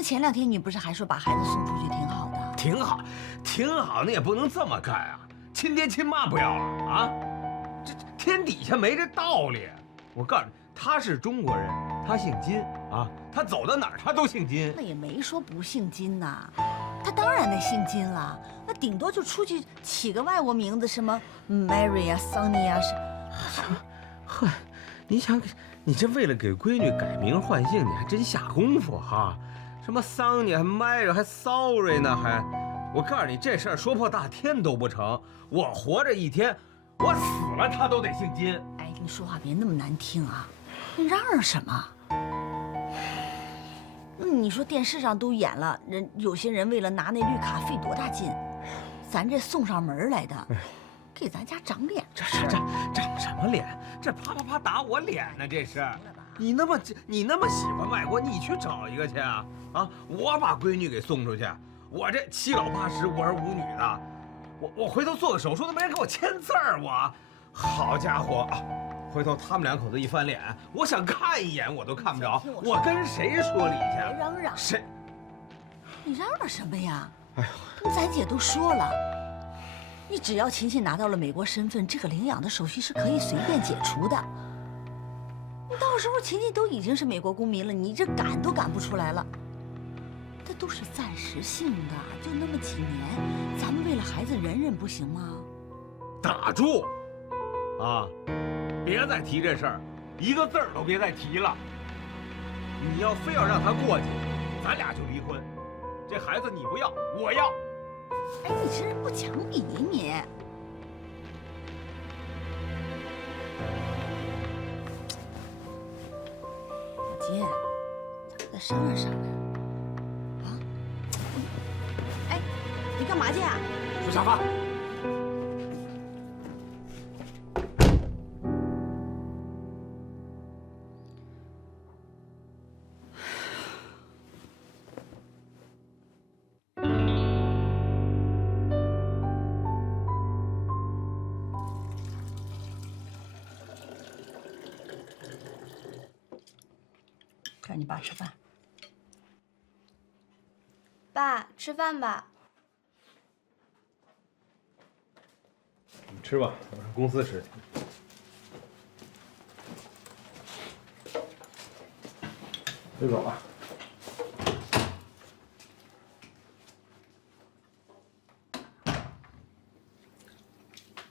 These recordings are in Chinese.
那前2天你不是还说把孩子送出去挺好的？挺好，挺好，那也不能这么干啊！亲爹亲妈不要了啊！这天底下没这道理。我告诉你，他是中国人，他姓金啊，他走到哪儿他都姓金。那也没说不姓金呐，他当然得姓金了。那顶多就出去起个外国名字，什么 Mary 啊、Sonny 啊，什么。呵，你想，你这为了给闺女改名换姓，你还真下功夫哈！什么桑尼还 Mary 还 Sorry 呢还？我告诉你，这事儿说破大天都不成。我活着1天，我死了他都得姓金。哎，你说话别那么难听啊！你嚷嚷什么？你说电视上都演了，有些人为了拿那绿卡费多大劲，咱这送上门来的，给咱家长脸。这长什么脸？这啪啪啪打我脸呢！这是你那么喜欢外国，你去找一个去啊！啊，我把闺女给送出去，我这7老8十5儿5女的，我回头做个手术都没人给我签字儿，我，好家伙啊！回头他们2口子一翻脸，我想看一眼我都看不着，我跟谁说理去？别嚷嚷！谁？你嚷嚷什么呀？哎呦，咱姐都说了，你只要琴琴拿到了美国身份，这个领养的手续是可以随便解除的。你到时候琴琴都已经是美国公民了，你这赶都赶不出来了。这都是暂时性的，就那么几年，咱们为了孩子忍忍不行吗？打住！啊！别再提这事儿，一个字儿都别再提了。你要非要让他过去，咱俩就离婚。这孩子你不要，我要。哎，你这人不讲理你！老金，咱们再商量商量。啊？哎，你干嘛去啊？去沙发。让你爸吃饭。爸，吃饭吧。你吃吧，我上公司吃去。别走啊！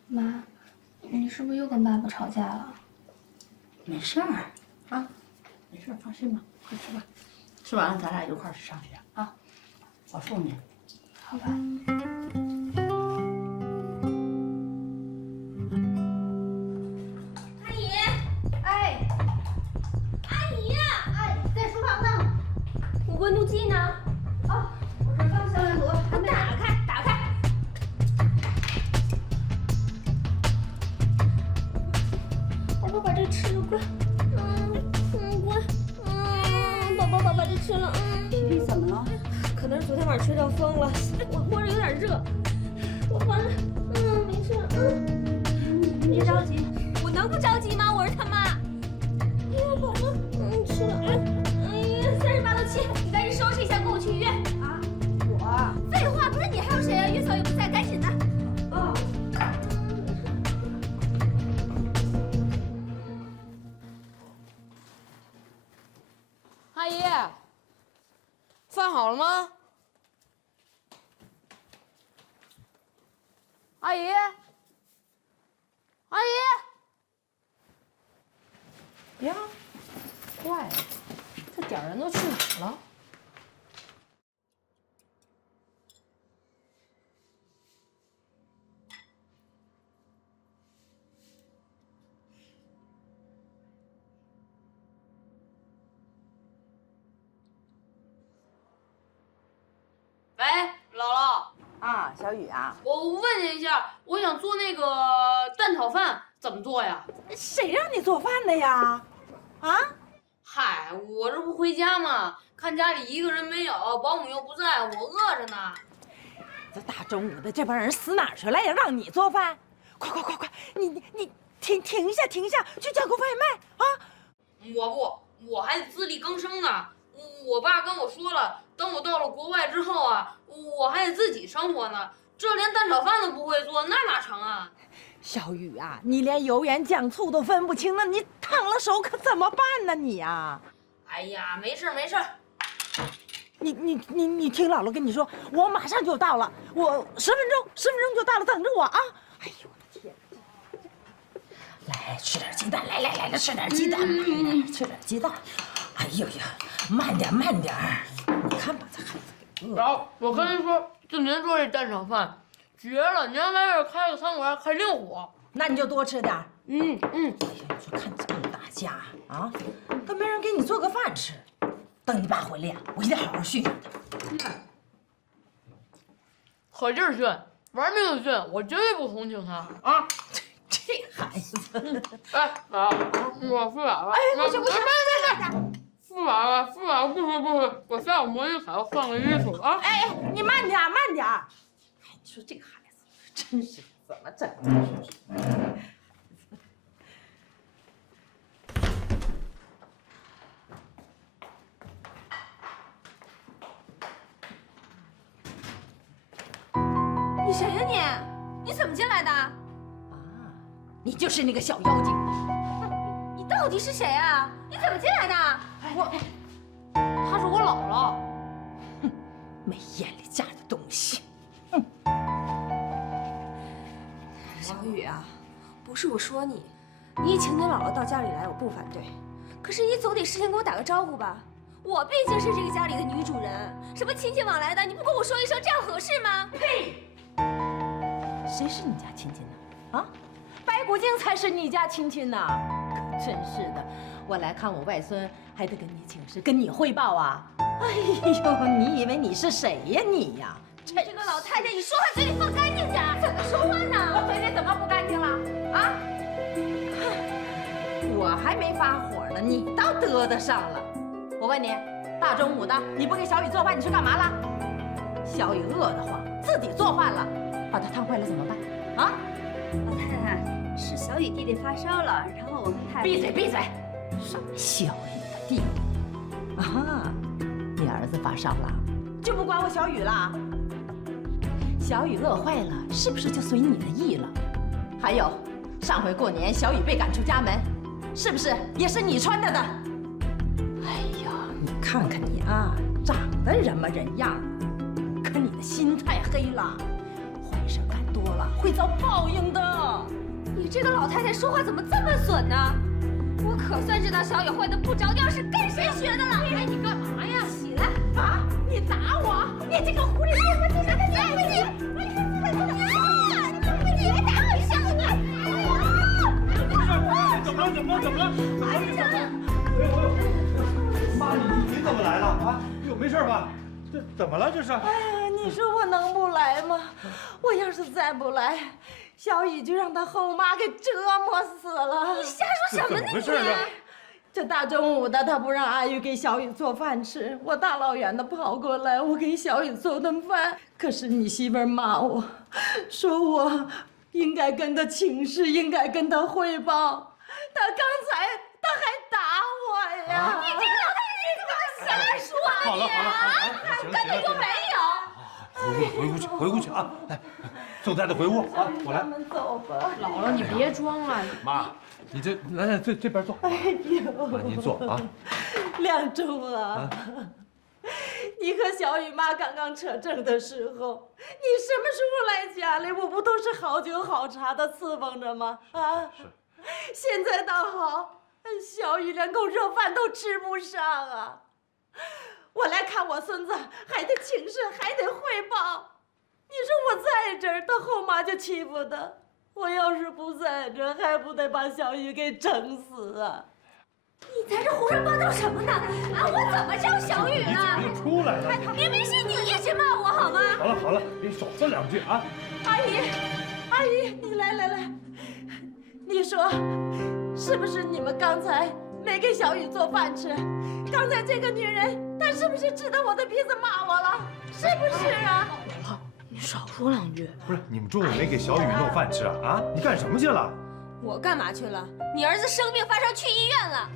妈，你是不是又跟爸爸吵架了？没事儿，啊，没事儿，放心吧，快吃吧。吃完了咱俩一块儿去上学啊，我送你。好吧。阿姨，哎，阿姨呀，哎，在书房呢。我温度计呢？啊，我这刚消完毒，还没打开，打开。宝宝把这吃了，快，快，宝宝把这吃了，皮皮怎么了？可能是昨天晚上吹到风了，我摸着有点热，我反正，没事，别着急，我能不着急吗？我是他妈。哎呀，宝宝，吃了，哎呀，38度7，你赶紧收拾一下，跟我去医院啊！我？废话，不是你还有谁啊？月嫂也不在，赶紧的。哦。阿姨，饭好了吗？阿姨，阿姨，呀，怪了，这点人都去哪儿了？喂，姥姥。啊，小雨啊，我问你一下，我想做那个蛋炒饭，怎么做呀？谁让你做饭的呀？啊？嗨，我这不回家吗？看家里一个人没有，保姆又不在，我饿着呢。这大中午的，这帮人死哪儿去了？要让你做饭？快！你停下，去叫个外卖啊！我还得自力更生呢。我爸跟我说了，等我到了国外之后啊，我还得自己生活呢，这连蛋炒饭都不会做，那哪成啊？小雨啊，你连油盐酱醋都分不清，那你烫了手可怎么办呢你呀？哎呀，没事没事。你听姥姥跟你说，我马上就到了，我10分钟就到了，等着我啊！哎呦我的天！来吃点鸡蛋，来吃点鸡蛋，吃点鸡蛋。哎呦呀，慢点，你看吧，这孩子饿。然后我跟您说，就您做这蛋炒饭，绝了！您要在这开个餐馆，肯定火。那你就多吃点。哎呀，嗯。你说看这么大家啊，都没人给你做个饭吃。等你爸回来呀，我一定好好训训他。可劲儿训，玩命的训，我绝对不同情他啊！这孩子，哎，姥姥，我付姥姥。哎，不行，付姥姥，不说，我下午模拟考换个衣服啊！哎，你慢点。哎，你说这个孩子真是怎么整？你谁呀你？你怎么进来的？啊，你就是那个小妖精！你到底是谁啊？你怎么进来的？她是我姥姥。哼，没眼力见儿的东西！小雨啊，不是我说你，你请你姥姥到家里来，我不反对。可是你总得事先给我打个招呼吧？我毕竟是这个家里的女主人，什么亲戚往来的，你不跟我说一声，这样合适吗？呸！谁是你家亲戚呢？啊，白骨精才是你家亲戚呢！可真是的，我来看我外孙，还得跟你请示，跟你汇报啊！哎呦，你以为你是谁呀你呀？你这个老太太，你说话嘴里放干净点，怎么说话呢？我嘴里怎么不干净了？啊？我还没发火呢，你倒嘚瑟上了。我问你，大中午的你不给小雨做饭，你去干嘛了？小雨饿得慌，自己做饭了，把它烫坏了怎么办？啊？老太太，是小雨弟弟发烧了，然后我跟太太……闭嘴！什么小雨的弟弟？啊，你儿子发烧了，就不管我小雨了？小雨饿坏了，是不是就随你的意了？还有，上回过年小雨被赶出家门，是不是也是你撺掇的？哎呀，你看看你啊，长得人模人样的，可你的心太黑了，坏事干多了会遭报应的。你这个老太太说话怎么这么损呢？我可算知道小雨坏的不着调是跟谁学的了。哎，你干嘛呀？起来！啊！你打我！你这个狐狸精！我这个小狐狸！你还打我小女！怎么了？妈，你怎么来了啊？有没事吧？这怎么了？这是？哎呀，你说我能不来吗？我要是再不来，小雨就让他后妈给折磨死了。你瞎说什么呢你？这大中午的，他不让阿玉给小雨做饭吃，我大老远的跑过来，我给小雨做顿饭。可是你媳妇儿骂我，说我应该跟他请示，应该跟他汇报。他刚才还打我呀！你这个老太太，你怎么瞎说啊？好了，根本就没有。回屋去啊！来，送太太回屋啊！我来。咱们走吧。姥姥，你别装了。妈，你来这边坐。哎呦，妈您坐啊。亮中啊，你和小雨妈刚刚扯证的时候，你什么时候来家里？我不都是好酒好茶的伺候着吗？啊，是。现在倒好，小雨连口热饭都吃不上啊！我来看我孙子，还得请示，还得汇报。你说我在这儿，他后妈就欺负他；我要是不在这儿，还不得把小雨给整死啊？你在这胡说八道什么呢？啊，我怎么招小雨了？你出来了！明明是你一直骂我好吗？好了，你少说两句啊！阿姨，你来，你说是不是你们刚才没给小雨做饭吃？刚才这个女人，她是不是指着我的鼻子骂我了？是不是啊？你少说两句。不是你们中午没给小雨弄饭吃啊？啊，你干什么去了？我干嘛去了？你儿子生病发烧去医院了。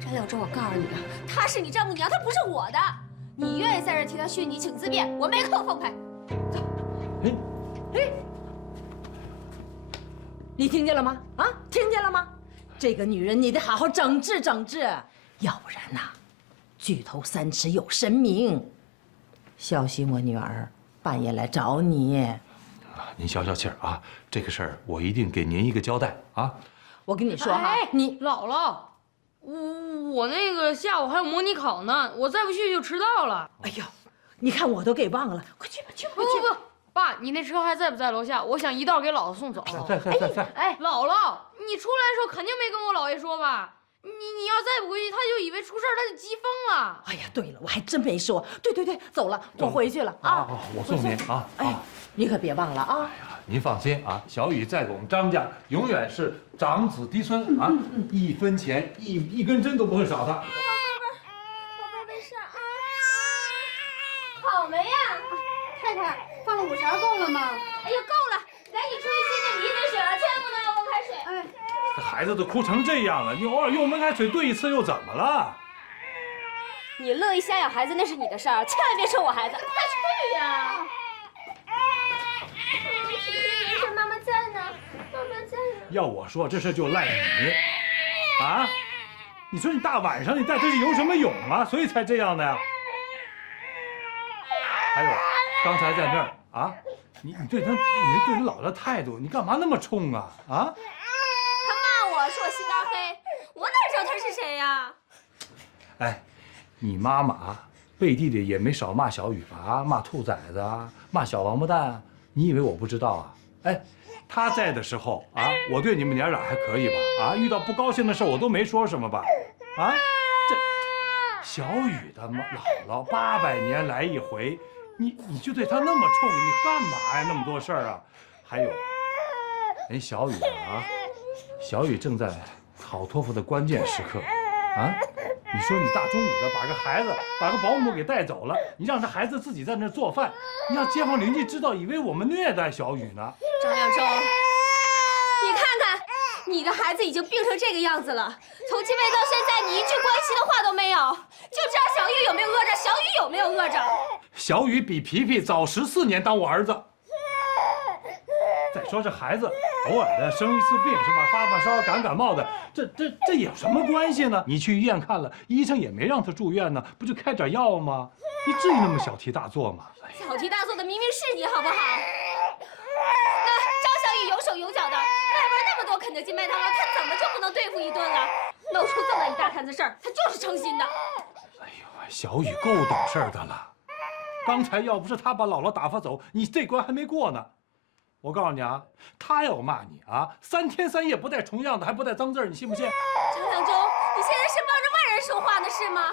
张亮忠，我告诉你啊，她是你丈母娘，她不是我的。你愿意在这替他训你，请自便，我没空奉陪。走。哎，你听见了吗？啊，听见了吗？这个女人你得好好整治整治，要不然呐，举头三尺有神明。小心我女儿半夜来找你。您消消气儿啊，这个事儿我一定给您一个交代啊。我跟你说哈，你姥姥，我那个下午还有模拟考呢，我再不去就迟到了。哎呦，你看我都给忘了，快去吧，去吧，不，爸，你那车还在不在楼下？我想一道给姥姥送走。在。哎，姥姥，你出来的时候肯定没跟我姥爷说吧？你要再不回去，他就以为出事儿，他就急疯了。哎呀，对了，我还真没说。对，走了，我回去了啊。我送您啊。哎，你可别忘了啊。哎呀，您放心啊，小雨在我们张家永远是长子嫡孙啊，一分钱一根针都不会少他。宝贝儿没事。好没呀？太太，放了5勺够了吗？哎呀，够了，赶紧出去接那离子水了，千万不能用温开水。哎。这孩子都哭成这样了，你偶尔用温开水兑一次又怎么了？你乐意瞎养孩子那是你的事儿，千万别生我孩子。快去呀！皮皮没事，妈妈在呢，妈妈在呢。要我说，这事就赖你啊！你说你大晚上你带他去游什么泳啊？所以才这样的呀。还有，刚才在那儿啊，你对他，你对你姥姥态度，你干嘛那么冲啊？啊？他骂我说我心肝黑，我哪知道他是谁呀？哎，你妈妈背地里也没少骂小雨吧？啊，骂兔崽子啊，骂小王八蛋啊，你以为我不知道啊？哎，他在的时候啊，我对你们娘俩还可以吧？啊，遇到不高兴的事我都没说什么吧？啊，这小雨的姥姥800年来一回，你就对她那么冲，你干嘛呀？那么多事儿啊？还有，人小雨啊，小雨正在考托福的关键时刻，啊，你说你大中午的把个保姆给带走了，你让这孩子自己在那做饭，你让街坊邻居知道，以为我们虐待小雨呢。张亮洲，你看看，你的孩子已经病成这个样子了，从进门到现在，你一句关心的话都没有，就知道小雨有没有饿着，小雨有没有饿着。小雨比皮皮早14年当我儿子。再说这孩子偶尔的生一次病是吧？发烧、感冒的，这有什么关系呢？你去医院看了，医生也没让他住院呢，不就开点药吗？你至于那么小题大做吗？小题大做的明明是你，好不好？那张小雨有手有脚的，外边那么多肯德基、麦当劳，他怎么就不能对付一顿了？弄出这么一大摊子事儿，他就是成心的。哎呦，小雨够懂事的了。刚才要不是他把姥姥打发走，你这关还没过呢。我告诉你啊，他要骂你啊，3天3夜不带重样的，还不带脏字，你信不信？张亮洲，你现在是帮着外人说话呢是吗？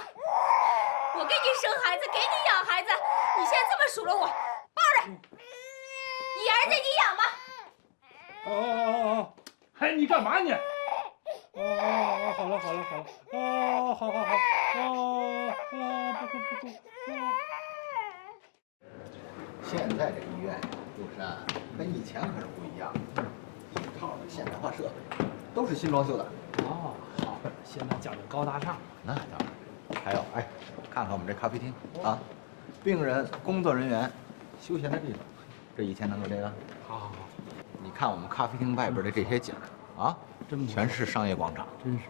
我给你生孩子，给你养孩子，你现在这么数落我，抱着，你儿子你养吧。哦，哎，你干嘛你？好了，不。现在这医院，陆山跟以前可是不一样，一套的现代化设备，都是新装修的。哦，好，现在讲究高大上。那当然，还有哎，看看我们这咖啡厅啊，病人、工作人员休闲的地方，这以前能有这个？好，你看我们咖啡厅外边的这些景啊，真全是商业广场。真是。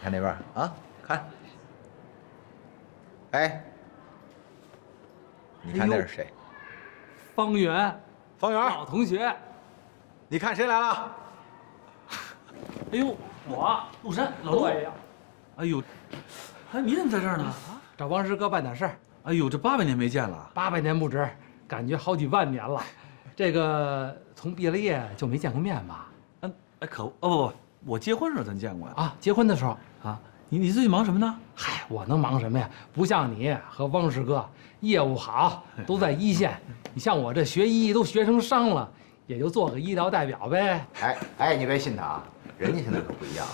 看那边啊，看，哎，你看那是谁？方圆，老同学。你看谁来了？哎呦，我陆山老陆。对呀。哎呦，哎，你怎么在这儿呢？啊，找王师哥办点事儿。哎呦，这800年没见了。800年不止，感觉好几万年了。这个从毕了业就没见过面吧？嗯，哎，不，我结婚时候咱见过呀。啊，结婚的时候啊。你最近忙什么呢？嗨，我能忙什么呀？不像你和汪师哥，业务好，都在一线。你像我这学医都学成商了，也就做个医疗代表呗。哎，你别信他啊，人家现在可不一样。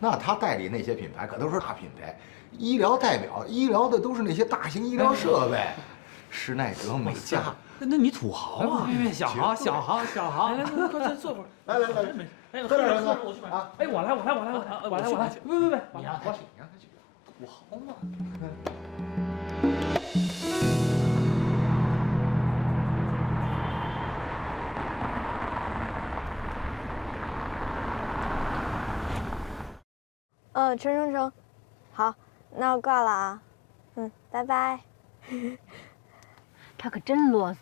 那他代理那些品牌可都是大品牌，医疗代表，医疗的都是那些大型医疗设备，施耐德、美嘉。那你土豪啊？小豪，来，快坐会儿。来，哎，喝点什么？我去买啊！哎，我来，别，你让他去，土豪嘛。成，好，那我挂了啊。拜拜。他可真啰嗦。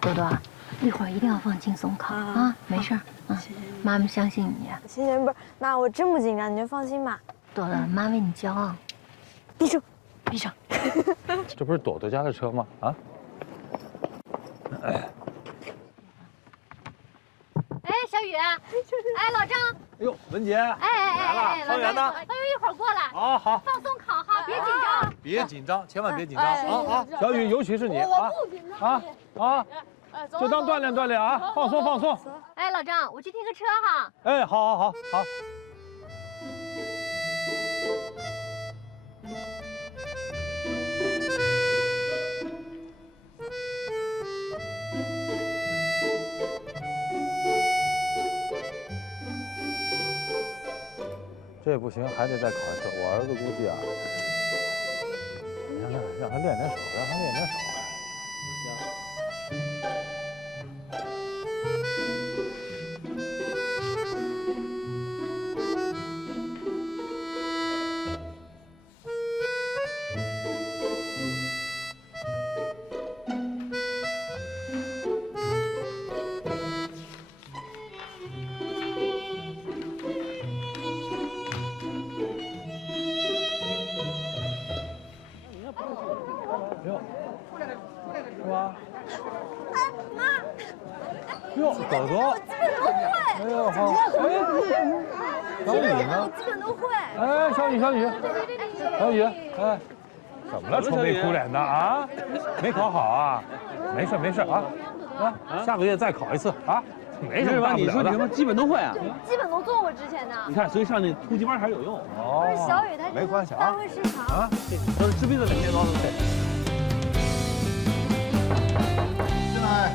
多多，一会儿一定要放轻松考啊，没事儿啊，妈妈相信你。谢谢，不是妈，我真不紧张，你就放心吧。多多，妈为你骄傲。闭上，闭上。这不是朵朵家的车吗？啊？哎，小雨，哎，老张，哎呦，文杰，哎，老张呢？小雨一会儿过来。好好，放松考哈，别紧张。别紧张，千万别紧张啊！小雨，尤其是你啊！我不紧张。啊！就当锻炼锻炼啊，放松放松。哎，老张，我去停个车哈。哎，好。这不行，还得再考一次。我儿子估计啊，让他练点手，是吧？哎，妈！哟，朵朵，哎呦好，小雨呢？基本都会。哎，小雨，哎，怎么了？愁眉苦脸的啊？没考好啊？没事啊，下个月再考一次啊，没什么大不了的。你说你什么基本都会啊？基本都做过之前的。你看，所以上那突击班还是有用。哦，不是小雨，他没关系啊。大会市场啊，都是吃鼻子脸面包的。进来。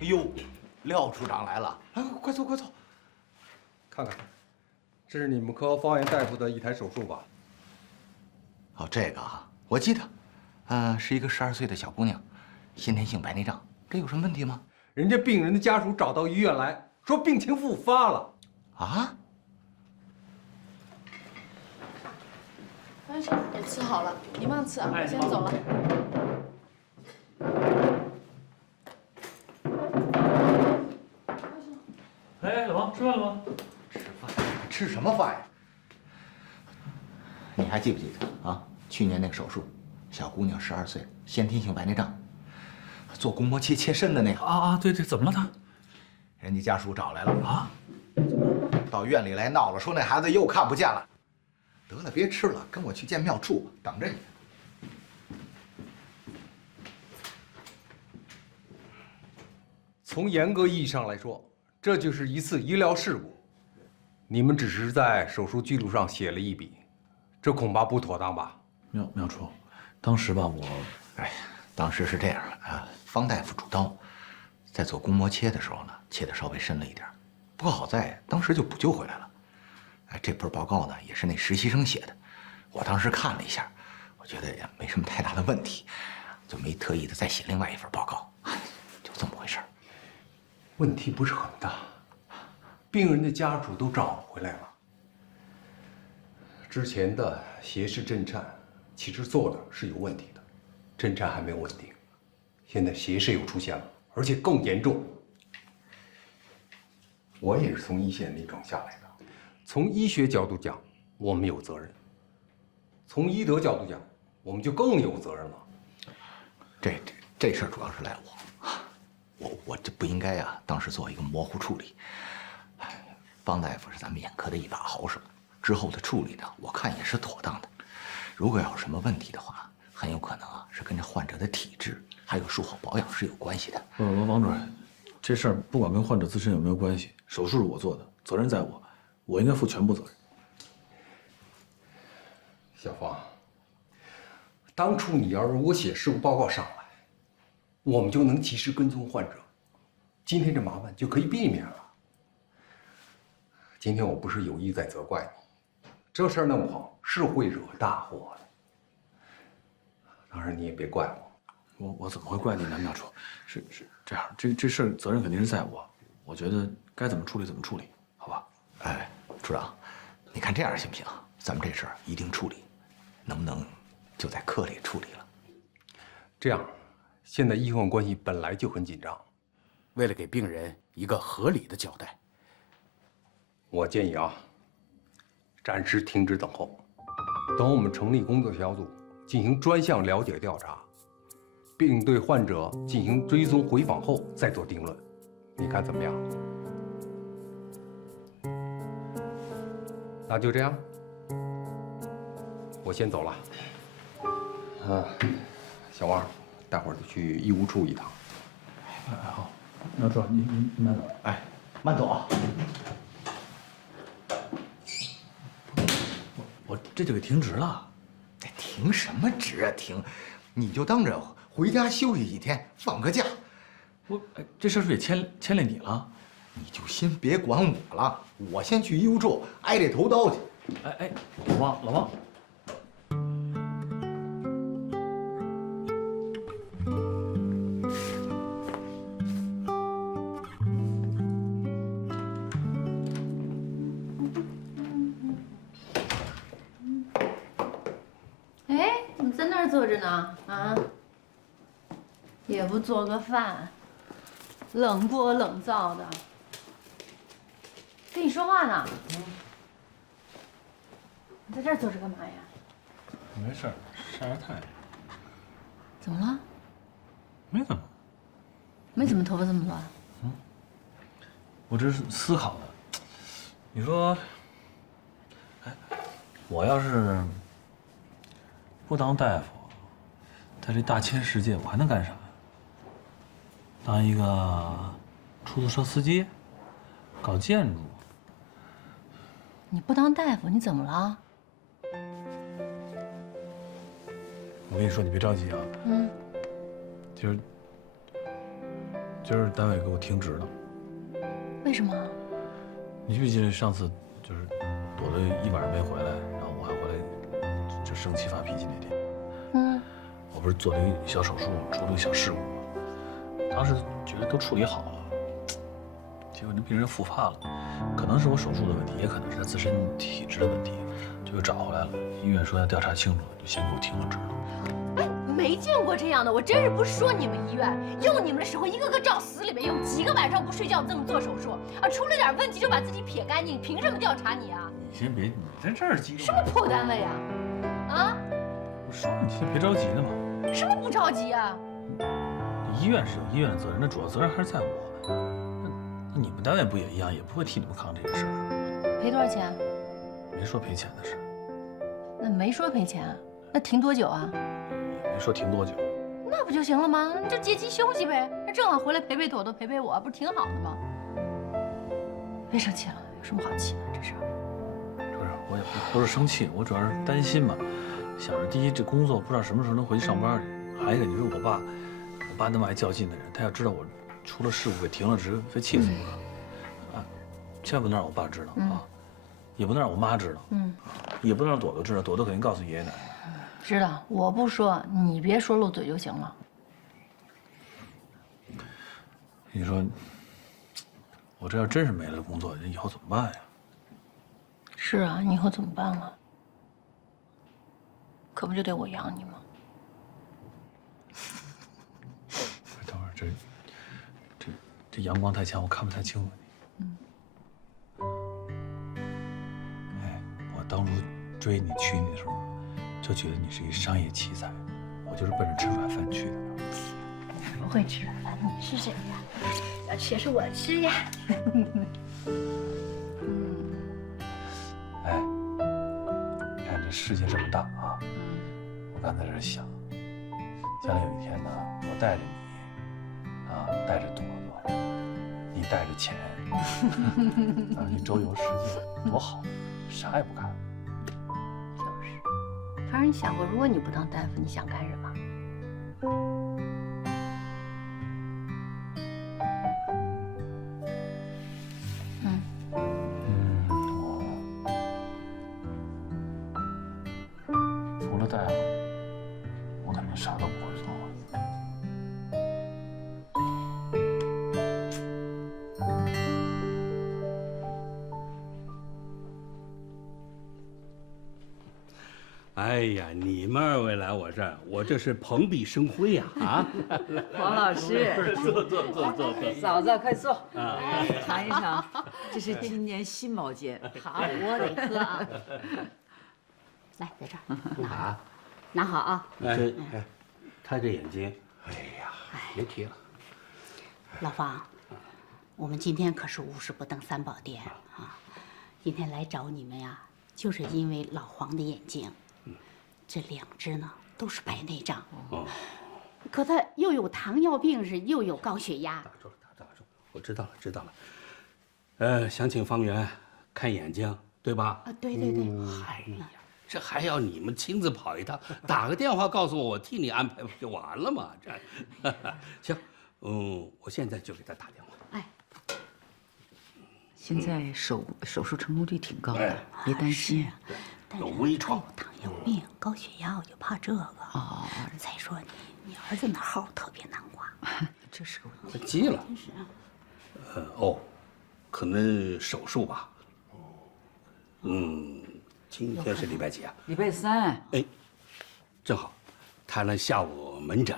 哎呦，廖处长来了！哎，快坐。看看，这是你们科方言大夫的一台手术吧？哦，这个啊，我记得，是一个12岁的小姑娘，先天性白内障，这有什么问题吗？人家病人的家属找到医院来说病情复发了。啊？没事，我吃好了，你慢吃啊，我先走了。哎，老王，吃饭了吗？吃什么饭呀？你还记不记得啊？去年那个手术，小姑娘12岁，先天性白内障，做宫膜切肾的那个。啊，对，怎么了他？人家家属找来了啊，到院里来闹了，说那孩子又看不见了。得了，别吃了，跟我去见庙处，等着你。从严格意义上来说，这就是一次医疗事故。你们只是在手术记录上写了一笔，这恐怕不妥当吧？妙处，当时吧当时是这样啊，方大夫主刀，在做宫膜切的时候呢，切的稍微深了一点，不过好在当时就补救回来了。哎，这份报告呢也是那实习生写的，我当时看了一下，我觉得也没什么太大的问题，就没特意的再写另外一份报告，就这么回事。问题不是很大，病人的家属都找回来了。之前的斜视震颤，其实做的是有问题的，震颤还没有稳定，现在斜视又出现了，而且更严重。我也是从一线里整下来的，从医学角度讲，我们有责任；从医德角度讲，我们就更有责任了。这事儿主要是赖我这不应该啊，当时做一个模糊处理。方大夫是咱们眼科的一把好手，之后的处理呢，我看也是妥当的。如果要有什么问题的话，很有可能啊是跟这患者的体质还有术后保养是有关系的。王主任，这事儿不管跟患者自身有没有关系，手术是我做的，责任在我，我应该负全部责任。小芳，当初你要是我写事故报告上来，我们就能及时跟踪患者，今天这麻烦就可以避免了。今天我不是有意在责怪你，这事儿弄不好是会惹大祸的。当然你也别怪我，我怎么会怪你呢，妙处？是这样，这事儿责任肯定是在我，我觉得该怎么处理怎么处理，好吧？哎，处长，你看这样行不行？咱们这事儿一定处理，能不能就在课里处理了？这样，现在医患关系本来就很紧张，为了给病人一个合理的交代，我建议啊，暂时停止等候，等我们成立工作小组，进行专项了解调查，并对患者进行追踪回访后再做定论。你看怎么样？那就这样，我先走了。小王，待会儿就去医务处一趟。好，那处长您慢走。哎，慢走啊！我这就给停职了。停什么职啊？停！你就当着回家休息几天，放个假。这事儿是不是也牵连你了？你就先别管我了，我先去医务处挨这头刀去。哎，老王。哎，你在那儿坐着呢？啊？也不做个饭，冷锅冷灶的。跟你说话呢。你在这儿坐着干嘛呀？没事，晒晒太阳。怎么了？没怎么。没怎么，头发这么乱。我这是思考的。你说，我要是不当大夫，在这大千世界，我还能干啥？当一个出租车司机，搞建筑。你不当大夫，你怎么了？我跟你说，你别着急啊。今儿单位给我停职了。为什么？你记不记得上次就是躲了一晚上没回来，然后我还回来就生气发脾气那天？我不是做了一个小手术，出了个小事故吗？当时觉得都处理好了，结果那病人复发了，可能是我手术的问题，也可能是他自身体质的问题，就又找回来了。医院说要调查清楚，就先给我停了职了。哎，没见过这样的，我真是不说你们医院，用你们的时候一个个照死里面用，几个晚上不睡觉这么做手术啊，出了点问题就把自己撇干净，凭什么调查你啊？你先别，你在这儿激动。什么破单位啊？啊？我说你先别着急呢嘛。什么不着急啊？医院是有医院的责任，那主要责任还是在我。那你们单位不也一样，也不会替你们扛这个事儿。赔多少钱？没说赔钱的事。那没说赔钱，那停多久啊？也没说停多久。那不就行了吗？你就借机休息呗，那正好回来陪陪朵朵，陪陪我，不是挺好的吗？别生气了，有什么好气的？这事儿。不是，我也不是生气，我主要是担心嘛，想着第一这工作不知道什么时候能回去上班去，还有一个你说我爸那么爱较劲的人，他要知道我出了事故给停了职，非气死我了。千万不能让我爸知道啊，也不能让我妈知道，也不能让朵朵知道，朵朵肯定告诉爷爷奶奶。知道，我不说，你别说漏嘴就行了。你说，我这要真是没了工作，以后怎么办呀？是啊，你以后怎么办啊？可不就得我养你吗？等会儿这阳光太强，我看不太清楚你。哎，我当初追你娶你的时候，就觉得你是一商业奇才，我就是奔着吃软饭去的。不会吃软饭，你是谁呀？要吃也是我吃呀。哎，你看这世界这么大啊，我刚在这想，将来有一天呢，我带着你，带着朵朵，你带着钱，咱们去周游世界，多好，啥也不干。就是，反正你想过，如果你不当大夫，你想干什么？除了大夫，我肯定啥都不会做了。哎呀，你们二位来我这儿，我这是蓬荜生辉呀！啊，黄老师，坐。嫂子快坐，尝一尝，这是今年新毛尖。好，我得喝啊。来，在这儿拿好啊。哎，他这眼睛，哎呀，别提了。老方，我们今天可是无事不登三宝殿啊！今天来找你们呀，就是因为老黄的眼睛，这2只呢都是白内障，可他又有糖尿病，又有高血压。打住，我知道了。想请方圆看眼睛，对吧？啊，对。哎呀，这还要你们亲自跑一趟，打个电话告诉我，我替你安排不就完了吗？这，行，我现在就给他打电话。现在手术成功率挺高的，别担心。有微创，糖尿病、高血压，我就怕这个。再说你儿子那号特别难挂，这是个问题。他急了。可能手术吧。今天是礼拜几啊？礼拜3。哎，正好，他呢下午门诊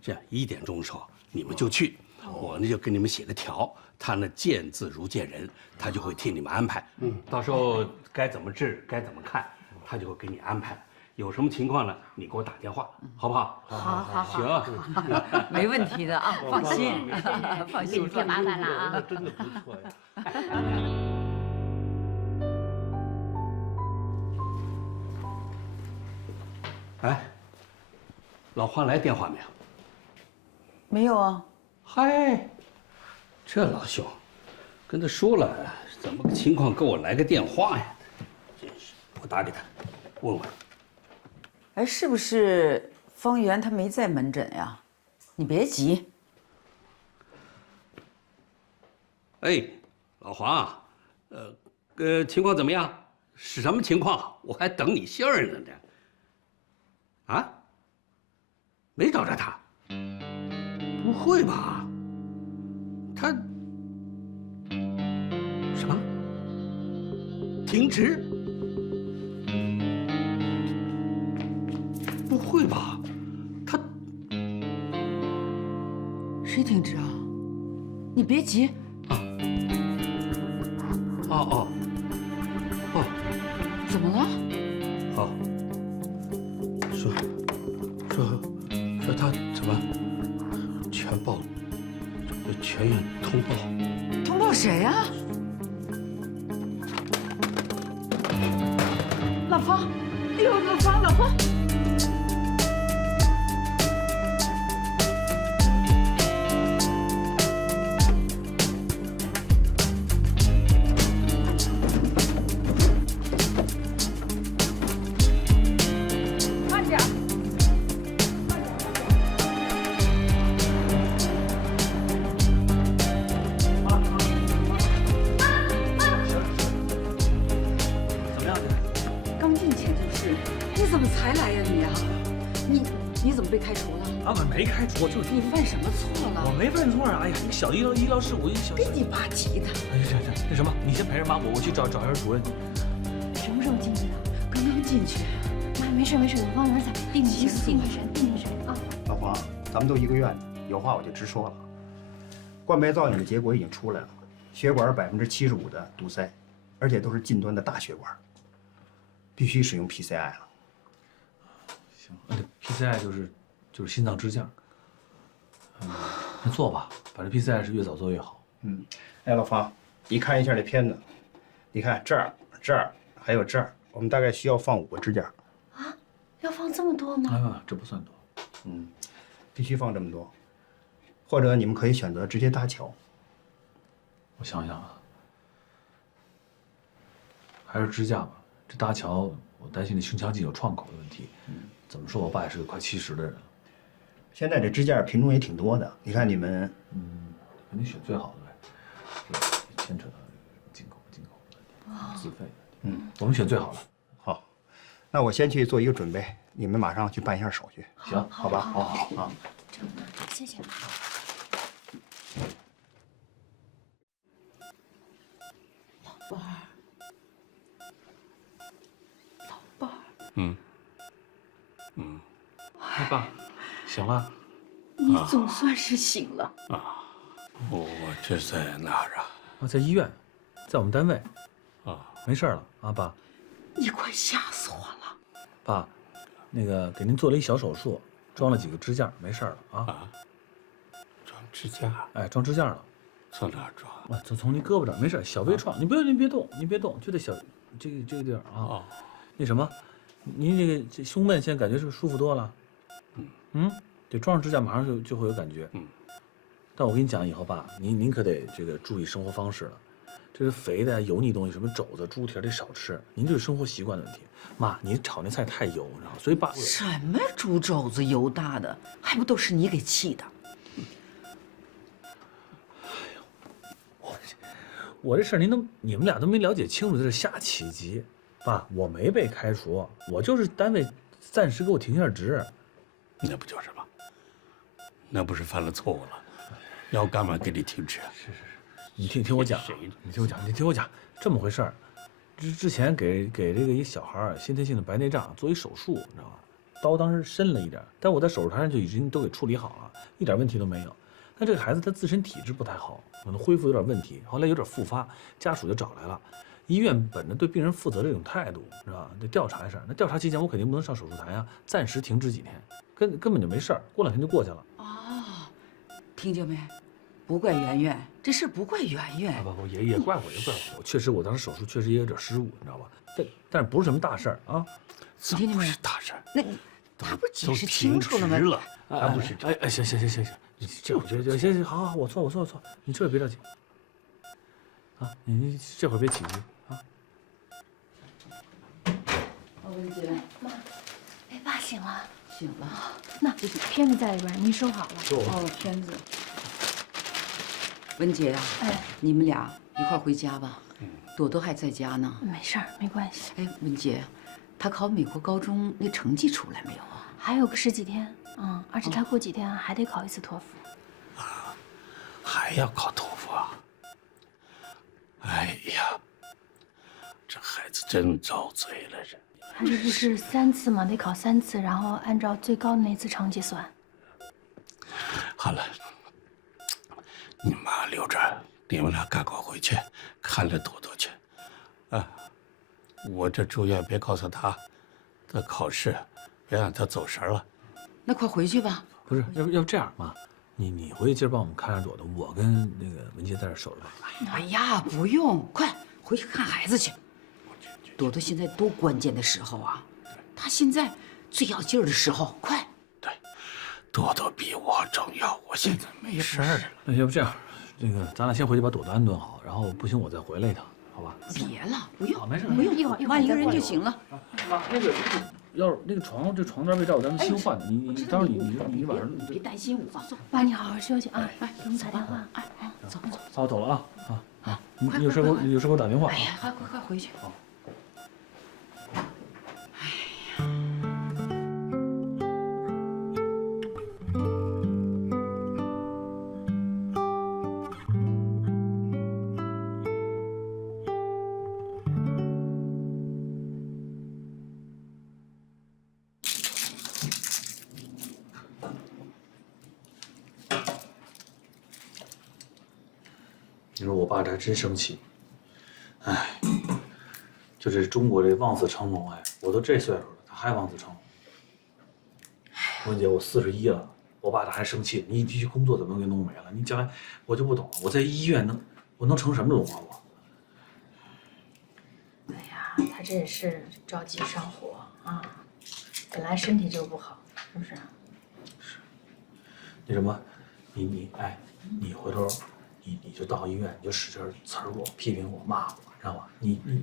这样1点钟的时候你们就去，我呢就给你们写个条。他呢见字如见人，他就会替你们安排。到时候该怎么治，该怎么看，他就会给你安排。有什么情况呢，你给我打电话，好不好？好，行，没问题的啊，放心，放心，别麻烦了啊。那真的不错呀。哎，老黄来电话没有？没有啊。嗨。这老兄，跟他说了怎么个情况，给我来个电话呀！真是，我打给他，问问。哎，是不是方圆他没在门诊呀？你别急。哎，老黄，情况怎么样？是什么情况？我还等你信儿呢这。啊？没找着他？不会吧？他什么停职？不会吧？他谁停职啊？你别急。怎么了？说他怎么全报全院通报。通报谁呀？老方，哎呦，老方。没开除，就是你犯什么错了？我没犯错啊！哎呀，一个小医疗事故，一个小……跟你爸急的。哎，行，那什么，你先陪着妈，我去找一下主任。什么时候进去的？刚刚进去。妈，没事，方圆在，定个神啊！老黄，咱们都一个院的，有话我就直说了。冠白造影的结果已经出来了，血管75%的堵塞，而且都是近端的大血管，必须使用 PCI 了。行，PCI 就是心脏支架。那做吧，反正 PCI 是越早做越好。哎，老方，你看一下这片子，你看这儿还有这儿，我们大概需要放5个支架。啊，要放这么多吗？啊，这不算多。必须放这么多，或者你们可以选择直接搭桥。我想想啊，还是支架吧。这搭桥，我担心这胸腔镜有创口的问题。怎么说，我爸也是个快70的人了。现在这支架品种也挺多的，你看你们，肯定选最好的呗，牵扯到进口的问题，自费的。我们选最好的。好，那我先去做一个准备，你们马上去办一下手续。行，好吧？好啊。谢谢。老伴儿。哎，爸，醒了？你总算是醒了啊！我这在哪儿啊？啊，在医院，在我们单位。啊，没事了啊，爸。你快吓死我了！爸，那个给您做了一小手术，装了几个支架，没事了啊。啊，装支架？哎，装支架了。从哪儿装？啊，从您胳膊这儿，没事，小微创，您别动，就这小这个地儿啊。哦。那什么，您这胸闷现在感觉是不是舒服多了？对，装上支架马上就会有感觉。但我跟你讲，以后爸，您可得这个注意生活方式了。这个肥的、油腻东西，什么肘子、猪蹄得少吃。您这是生活习惯的问题。妈，你炒那菜太油，你知道吗？所以爸。什么猪肘子油大的，还不都是你给气的？我这事儿你们俩都没了解清楚，这是瞎起急。爸，我没被开除，我就是单位暂时给我停下职。那不就是吗？那不是犯了错误了，要干嘛给你停职？是，你听我讲，你听我讲，这么回事儿。之前给这个一小孩先天性的白内障做一手术，你知道吗？刀当时深了一点，但我在手术台上就已经都给处理好了，一点问题都没有。但这个孩子他自身体质不太好，可能恢复有点问题，后来有点复发，家属就找来了。医院本着对病人负责这种态度，是吧？得调查一下。那调查期间我肯定不能上手术台啊，暂时停职几天，根本就没事儿，过2天就过去了。哦，听见没？不怪圆圆，这事不怪圆圆。不，也怪我，确实我当时手术确实也有点失误，你知道吧？但是不是什么大事儿啊？你听见没？大事儿。那他不解释清楚了吗？还不是？哎，行，你这会儿行，好，我错，你这别着急啊，你这会儿别起急啊。文姐，妈，哎，爸醒了。醒了。那片子在里边，您收好了。哦，片子。文姐呀，哎，你们俩一块回家吧。朵朵还在家呢。没事儿，没关系。哎，文姐，她考美国高中那成绩出来没有啊？还有个10几天，而且她过几天还得考一次托福。啊，还要考托福啊？哎呀，这孩子真遭罪了，这。他这不是3次吗？得考3次，然后按照最高的那次成绩算。好了，你妈留着，你们俩赶快回去看着朵朵去。啊，我这住院别告诉她的考试，别让她走神了。那快回去吧。不是，要不这样，妈，你回去接着帮我们看着朵朵，我跟那个文杰在这守着吧。哎呀，不用，快回去看孩子去。朵朵现在多关键的时候啊，她现在最要劲儿的时候，快！对，朵朵比我重要，我现在没事儿了。那要不这样，这个咱俩先回去把朵朵安顿好，然后不行我再回来一趟，好吧？别了，不用，没事，不用，一会儿妈一个人就行了。妈，要是那个床单被罩，咱们新换的。你到时候你晚上别担心我。爸，你好好休息啊！哎，给我们打电话。哎，走。好，走了啊！你有事给我打电话。哎呀，快回去。好。你说我爸这还真生气，哎，就这中国这望子成龙，哎，我都这岁数了，他还望子成龙。文姐，我41了，我爸他还生气，你必须工作怎么能给弄没了？你将来我就不懂了，我在医院我能成什么龙啊我？哎呀，他这也是着急上火啊，本来身体就不好，是不是？是。那什么，你回头。你就到医院，你就使劲词儿我、批评我、骂我，知道吗？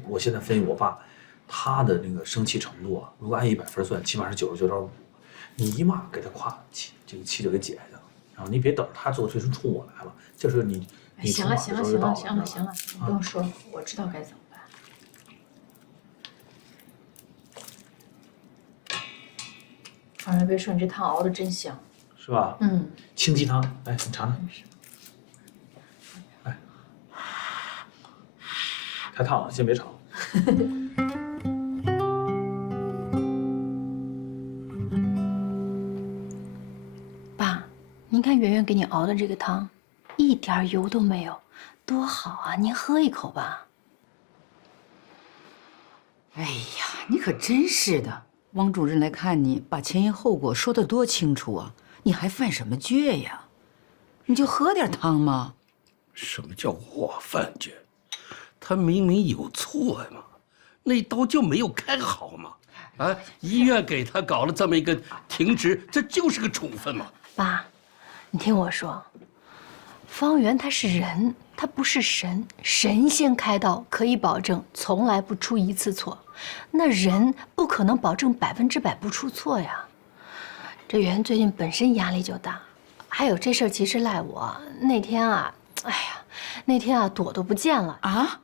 我现在分析我爸，他的那个生气程度啊，如果按100分算，起码是99.5。你一骂给他夸气，这个气就给解下去了。然后你别等着他做最终冲我来了，就是你行了，你不用说了，我知道该怎么办。放这杯水，你这汤熬的真香，是吧？清鸡汤，来你尝尝。太烫了，先别炒。您看圆圆给你熬的这个汤，一点油都没有，多好啊！您喝一口吧。哎呀，你可真是的！王主任来看你，把前因后果说得多清楚啊！你还犯什么倔呀？你就喝点汤嘛。什么叫我犯倔？他明明有错嘛，那刀就没有开好嘛。啊，医院给他搞了这么一个停职，这就是个处分嘛。爸，你听我说，方圆他是人，他不是神。神仙开刀可以保证从来不出一次错，那人不可能保证100%不出错呀。这圆最近本身压力就大，还有这事儿其实赖我。那天啊，哎呀，那天啊，朵朵不见了啊，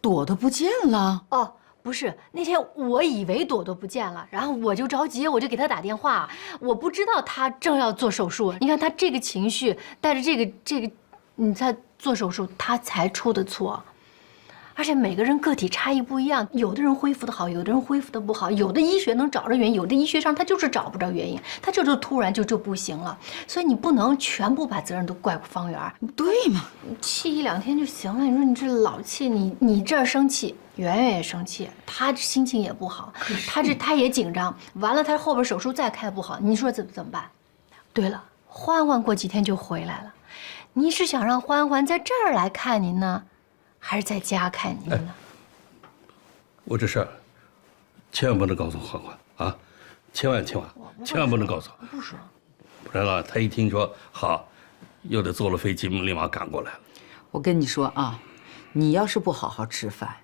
朵朵不见了？哦。不是，那天我以为朵朵不见了，然后我就着急，我就给她打电话。我不知道她正要做手术，你看她这个情绪，带着这个，你在做手术，她才出的错。而且每个人个体差异不一样，有的人恢复的好，有的人恢复的不好，有的医学能找着原因，有的医学上他就是找不着原因，他就突然就不行了。所以你不能全部把责任都怪方圆。对嘛，气1-2天就行了。你说你这老气，你这儿生气，圆圆也生气，他心情也不好，他也紧张。完了，他后边手术再开不好，你说怎么办？对了，欢欢过几天就回来了，你是想让欢欢在这儿来看您呢？还是在家看您呢？我这事儿千万不能告诉欢欢啊！千万不能告诉他。不说，不然了，他一听说好，又得坐了飞机立马赶过来了。我跟你说啊，你要是不好好吃饭，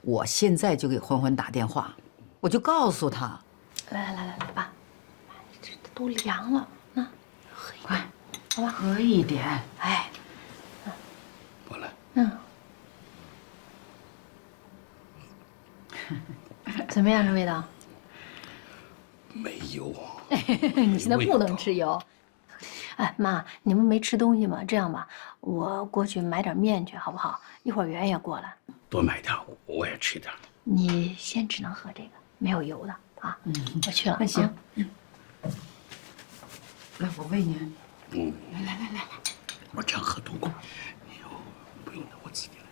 我现在就给欢欢打电话，我就告诉他。来，爸，这都凉了，那喝一点，好吧？喝一点。哎，我来。怎么样，这味道？没油。你现在不能吃油。哎，妈，你们没吃东西吗？这样吧，我过去买点面去，好不好？一会儿圆也过来。多买点，我也吃点。你先只能喝这个，没有油的啊。我去了。那行。来，我喂你。来，我这样喝多过。不用了，我自己来。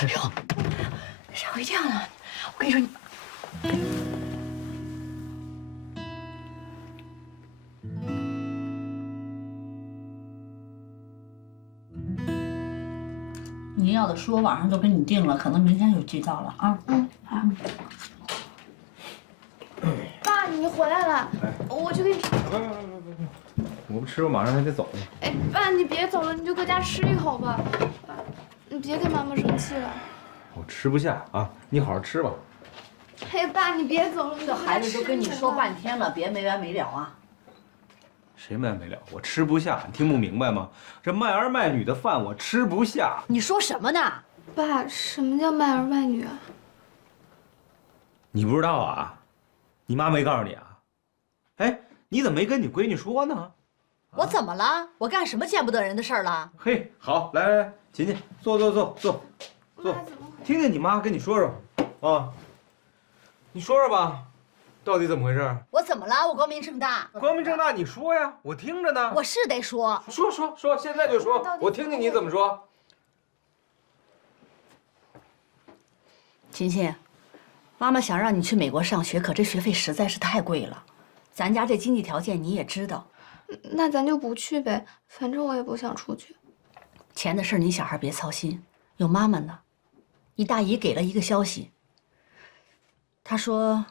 哎呦，吓我一跳呢！我跟你说，您要的书我网上都给你订了，可能明天就寄到了啊。好。爸，你回来了，我去给你。我不吃，我马上还得走呢。哎，爸，你别走了，你就搁家吃一口吧。你别给妈妈生气了。我吃不下啊，你好好吃吧。哎，爸，你别走了，这孩子都跟你说半天了，别没完没了啊。谁没完没了？我吃不下，你听不明白吗？这卖儿卖女的饭我吃不下。你说什么呢？爸，什么叫卖儿卖女啊？你不知道啊？你妈没告诉你啊？哎，你怎么没跟你闺女说呢？我怎么了？我干什么见不得人的事儿了？嘿，好，来，琴琴，坐，听听你妈跟你说说啊。你说说吧，到底怎么回事？我怎么了？我光明正大。光明正大，你说呀，我听着呢。我是得说。说，现在就说，我听听你怎么说。琴琴，妈妈想让你去美国上学，可这学费实在是太贵了，咱家这经济条件你也知道。那咱就不去呗，反正我也不想出去。钱的事儿你小孩别操心，有妈妈呢。你大姨给了一个消息，她说，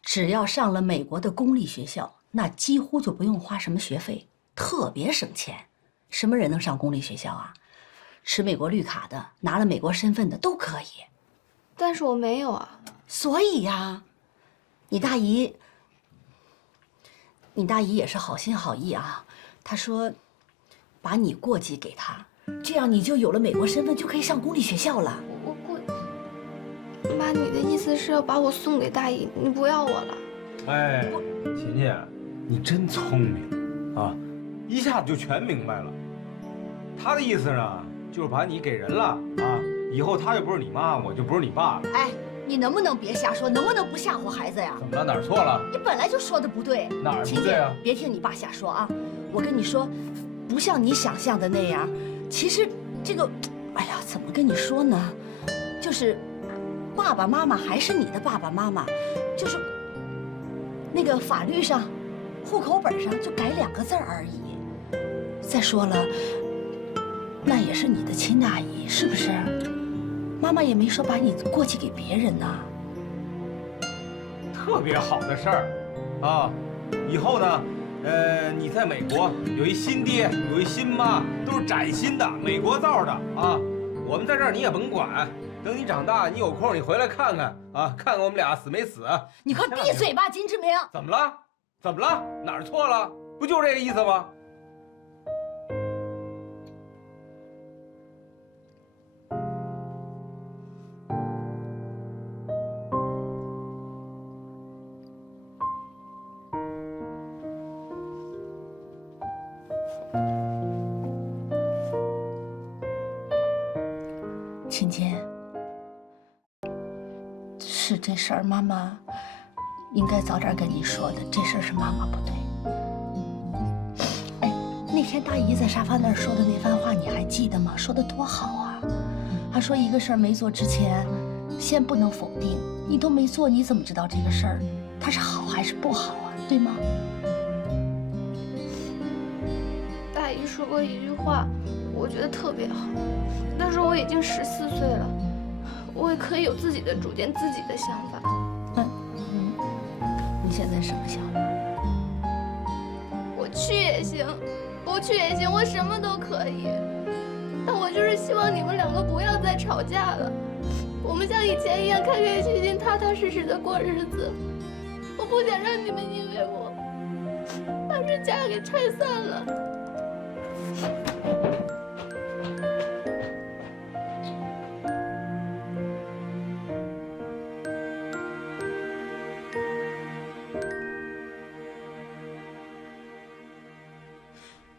只要上了美国的公立学校，那几乎就不用花什么学费，特别省钱。什么人能上公立学校啊？持美国绿卡的，拿了美国身份的都可以。但是我没有啊。所以呀，你大姨也是好心好意啊。她说，把你过继给她，这样你就有了美国身份，就可以上公立学校了。妈，你的意思是要把我送给大姨，你不要我了？哎，琴琴，你真聪明啊，一下子就全明白了。他的意思呢，就是把你给人了啊，以后他就不是你妈，我就不是你爸了。哎，你能不能别瞎说？能不能不吓唬孩子呀？怎么了？哪儿错了？你本来就说的不对。哪儿不对啊？别听你爸瞎说啊！我跟你说，不像你想象的那样。其实这个，哎呀，怎么跟你说呢？就是，爸爸妈妈还是你的爸爸妈妈，就是那个法律上、户口本上就改2个字而已。再说了，那也是你的亲大姨，是不是？妈妈也没说把你过继给别人呐。特别好的事儿，啊，以后呢，你在美国有一新爹，有一新妈，都是崭新的，美国造的啊。我们在这儿你也甭管，等你长大，你有空你回来看看啊，看看我们俩死没死。你快闭嘴吧，金志明！怎么了？怎么了？哪儿错了？不就这个意思吗？亲亲，是这事儿，妈妈应该早点跟你说的。这事儿是妈妈不对。哎，那天大姨在沙发那儿说的那番话，你还记得吗？说的多好啊！她说一个事儿没做之前，先不能否定。你都没做，你怎么知道这个事儿它是好还是不好啊？对吗？大姨说过一句话，我觉得特别好。那时候我已经14岁了，我也可以有自己的主见、自己的想法。你现在什么想法？我去也行，不去也行，我什么都可以。但我就是希望你们2个不要再吵架了，我们像以前一样开开心心、踏踏实实的过日子。我不想让你们因为我把这家给拆散了。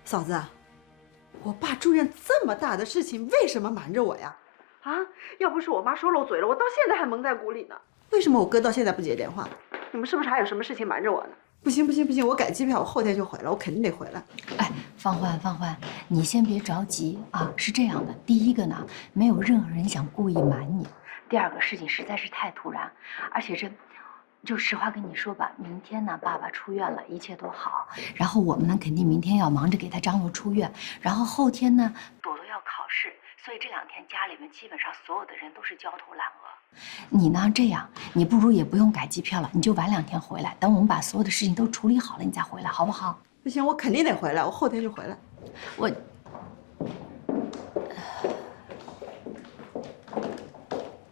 嫂子，我爸住院这么大的事情，为什么瞒着我呀？啊，要不是我妈说漏嘴了，我到现在还蒙在鼓里呢。为什么我哥到现在不接电话？你们是不是还有什么事情瞒着我呢？不行不行不行，我改机票，我后天就回来，我肯定得回来。哎，芳欢，你先别着急啊。是这样的，第一个呢，没有任何人想故意瞒你；第二个，事情实在是太突然，而且就实话跟你说吧，明天呢，爸爸出院了，一切都好。然后我们呢，肯定明天要忙着给他张罗出院。然后后天呢，朵朵要考试，所以这2天家里面基本上所有的人都是焦头烂额。你呢，这样，你不如也不用改机票了，你就晚2天回来，等我们把所有的事情都处理好了，你再回来，好不好？不行，我肯定得回来，我后天就回来。我。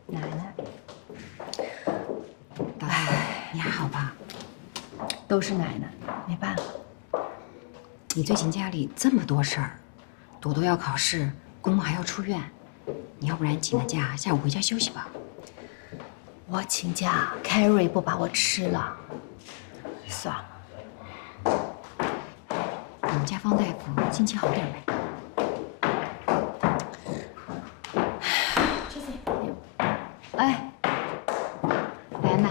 奶奶。你还好吧？都是奶奶，没办法。你最近家里这么多事儿，朵朵要考试，公公还要出院，你要不然请个假，下午回家休息吧。我请假，Carrie不把我吃了，算了。我们家方大夫近期好点没？哎，戴安娜，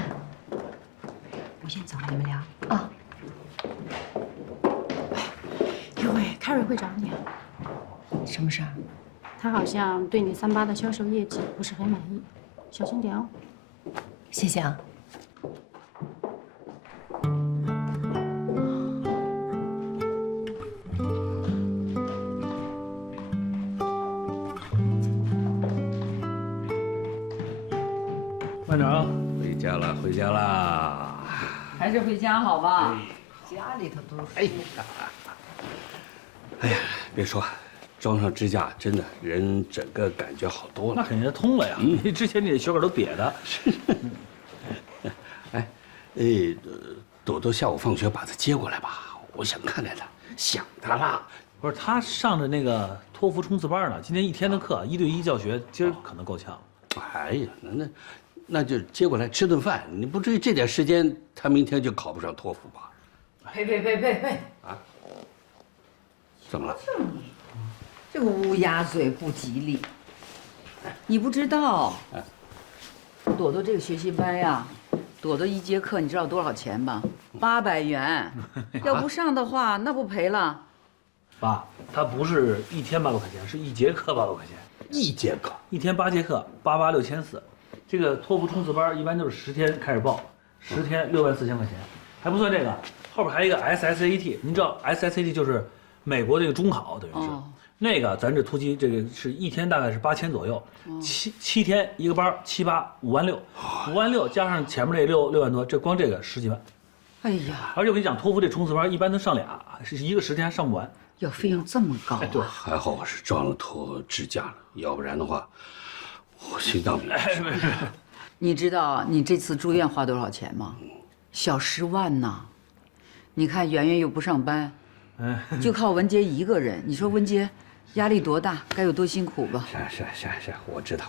我先走了，你们聊啊。哟喂，Carrie会找你啊？什么事儿？他好像对你38的销售业绩不是很满意，小心点哦。谢谢啊。慢点啊！回家了，回家啦！还是回家好吧？家里头都是。哎呀，别说，装上支架，真的人整个感觉好多了。那肯定是通了呀！你之前你的血管都瘪的。哎，朵朵下午放学把他接过来吧，我想看看他，想他了。不是他上的那个托福冲刺班呢，今天1天的课，1对1教学，今儿可能够呛。哎呀，那就接过来吃顿饭，你不至于这点时间他明天就考不上托福吧？呸！啊？怎么了？这个乌鸦嘴不吉利。你不知道，朵朵这个学习班呀，朵朵1节课你知道多少钱吗？800元，要不上的话那不赔了。爸，他不是1天800块钱，是1节课800块钱。1节课，1天8节课，886400。这个托福冲刺班一般都是10天开始报，10天64000块钱，还不算这个，后边还有一个 SSAT。您知道 SSAT 就是美国这个中考，等于是。那个咱这突击这个是1天大概是8000左右，7天一个班，7×8=58000，56000加上前面这6万多，这光这个10几万。哎呀！而且我跟你讲，托福这冲刺班一般都上俩，是一个10天还上不完。要费用这么高啊？对，还好我是装了托支架了，要不然的话，我心脏病。你知道你这次住院花多少钱吗？小10万呢。你看圆圆又不上班，就靠文杰一个人，你说文杰压力多大，该有多辛苦吧？是，我知道。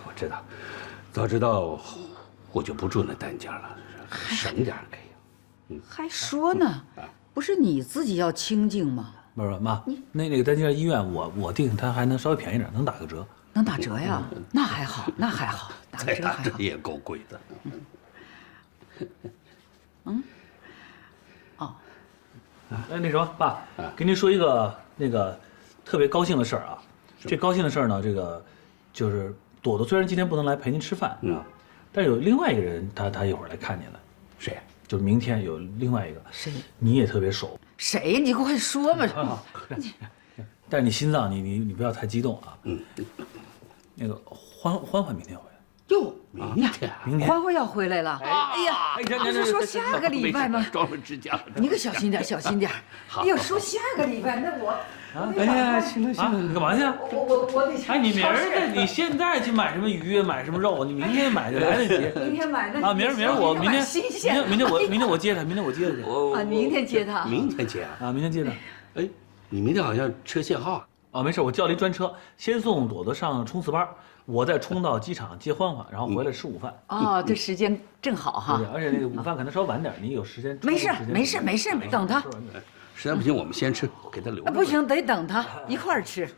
早知道我就不住那单间了，省点可以。还说呢，不是你自己要清静吗？不是妈，那个单间医院我订，它还能稍微便宜点，能打个折。能打折呀？那还好，打个折还好。这也够贵的。那什么，爸，跟您说一个那个特别高兴的事儿啊。这高兴的事儿呢，这个就是朵朵虽然今天不能来陪您吃饭啊，但是有另外一个人，他一会儿来看您了。谁？就是明天有另外一个。谁？你也特别熟。谁？你快说吧。但是你心脏，你不要太激动啊。那个欢明天回来。哟，明天欢欢要回来了。哎呀，不是说下个礼拜吗？装了支架。你可小心点，小心点。哎呀，说下个礼拜，那我。哎呀，行了，你干嘛去？我得。哎，你明儿你现在去买什么鱼，买什么肉？你明天买就来得及。明天买的。啊，明儿我明天我接他，啊，明天接他。明天接啊，明天接他。哎，你明天好像车限号啊？没事，我叫了一专车，先送朵朵上冲刺班，我再冲到机场接欢欢，然后回来吃午饭。哦，这时间正好哈。而且那个午饭可能稍微晚点，你有时间。没事，等他。实在不行，我们先吃，给他留着。不行，得等他一块儿吃。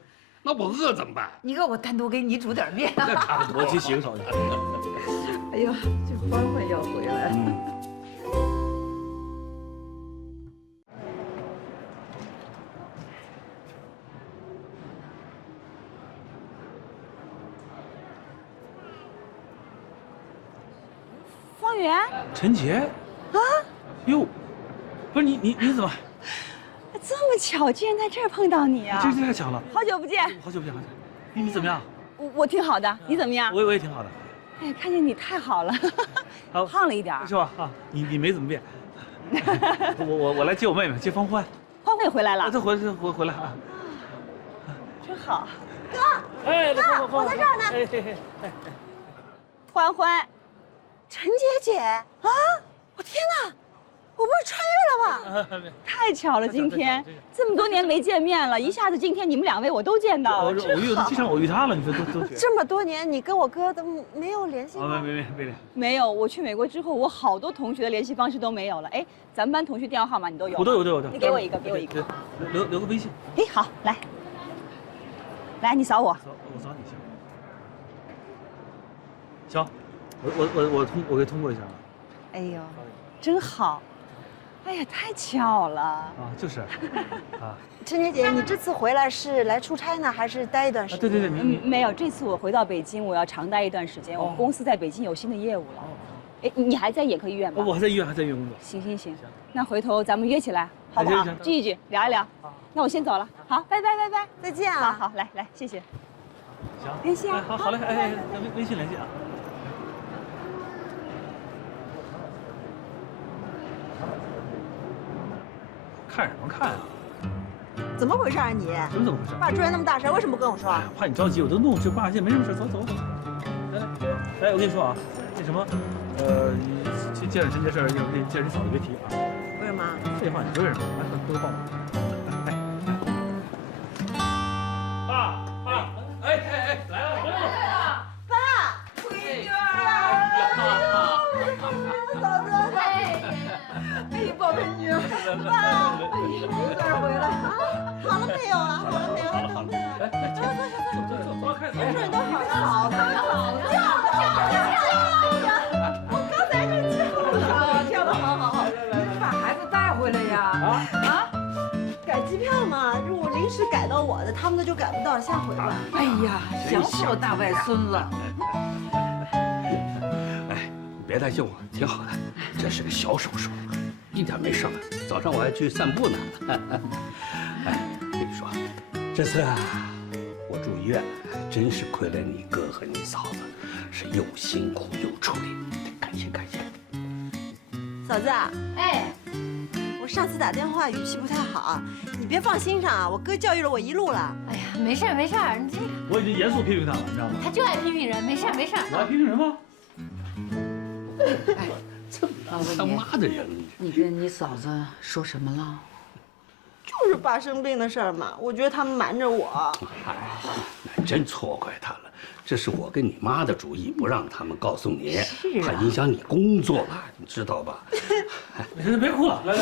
那我饿怎么办？你饿，我单独给你煮点面。那差不多，我去洗个手去。哎呦，这欢欢要回来。方圆。陈杰。啊。哟，不是你怎么？这么巧，竟然在这儿碰到你啊！这太巧了，好久不见，好久不见。你怎么样？我挺好的，你怎么样？我也挺好的。哎，看见你太好了，胖了一点，是吧？啊，你没怎么变。我来接我妹妹，接方欢。欢欢也回来了。她回来啊。真好，哥，哥，我在这儿呢。欢欢，陈姐姐啊！我天哪！我不是穿越了吧？太巧了，今天这么多年没见面了，一下子今天你们2位我都见到了。我机场我遇他了，你说都。这么多年，你跟我哥都没有联系吗？没有。我去美国之后，我好多同学的联系方式都没有了。哎，咱们班同学电话号码你都有？我都有。你给我一个，留个微信。哎，好，来，你扫我。我扫你行。我给通过一下了。哎呦，真好。哎呀，太巧了啊！就是啊。陈姐姐，你这次回来是来出差呢，还是待一段时间？对，没有，这次我回到北京，我要长待一段时间。我们公司在北京有新的业务了。哎，你还在眼科医院吧？我还在医院，工作。行，那回头咱们约起来，好不好？聚一聚，聊一聊。那我先走了，好，拜拜，再见啊！好，来，谢谢。行，联系啊。好嘞，微信联系啊。看什么看啊？怎么回事啊你？怎么回事？爸住院那么大事，为什么不跟我说？怕你着急，我都弄去。爸，现在没什么事，走。来，我跟你说啊，那什么，见着陈杰事儿，见着你嫂子别提啊。为什么？废话，你说为什么？来，给我抱抱。爸，来了。爸，闺女儿。嫂子。哎呀，宝贝女儿，爸，你快回来啊！好了没有啊？好了没有？好了。走，人都好，嫂子好，叫。回来呀？啊？改机票嘛，这我临时改到我的，他们的就改不到，下回吧。哎呀，想死我大外孙了。哎，你别担心我，挺好的，这是个小手术，一点没事的。早上我还去散步呢。哎，跟你说，这次啊，我住医院，真是亏了你哥和你嫂子，是又辛苦又出力，感谢感谢。嫂子，哎，我上次打电话语气不太好，你别放心上啊，我哥教育了我一路了。哎呀，没事没事，你这个我已经严肃批评他了，你知道吗？他就爱批评人，没事没事。我爱批评人吗？哎，这么他妈的人，你跟你嫂子说什么了？就是爸生病的事儿嘛，我觉得他们瞒着我。哎，那真错怪他了。这是我跟你妈的主意，不让他们告诉你，怕影响你工作了，你知道吧？行，别哭了，来，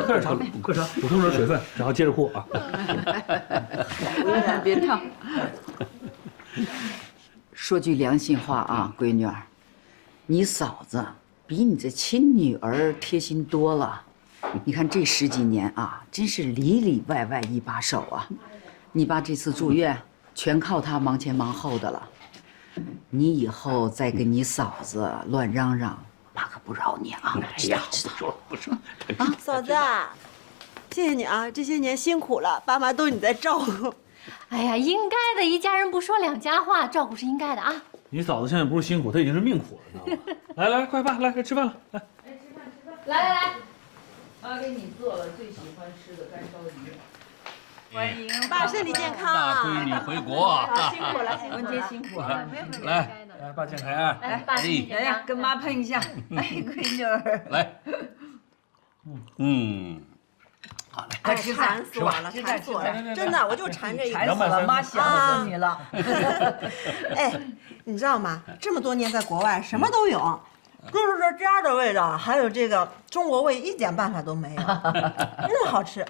喝点茶，喝茶，补充点水分，然后接着哭啊。别烫。说句良心话啊，闺女儿，你嫂子比你这亲女儿贴心多了。你看这10几年啊，真是里里外外一把手啊。你爸这次住院，全靠他忙前忙后的了。你以后再跟你嫂子乱嚷嚷，妈可不饶你啊！哎呀，不说啊，嫂子，谢谢你啊，这些年辛苦了，爸妈都你在照顾。哎呀，应该的，一家人不说两家话，照顾是应该的啊。你嫂子现在不是辛苦，她已经是命苦了，知道吗？来，快爸，来吃饭了，来。来，妈给你做了最喜欢吃的干烧鱼。欢迎爸身体健康啊！大闺女回国，辛苦了，辛苦了，文杰辛苦了。来，爸健康啊！来，爸身体健康，跟妈碰一下。哎，闺女儿，来，好嘞，快吃饭，馋死我了，馋死我了！真的，我就馋这一个，馋死了，妈想死你了。哎，你知道吗？这么多年在国外，什么都有，就是这家的味道，还有这个中国味，一点办法都没有，那么好吃。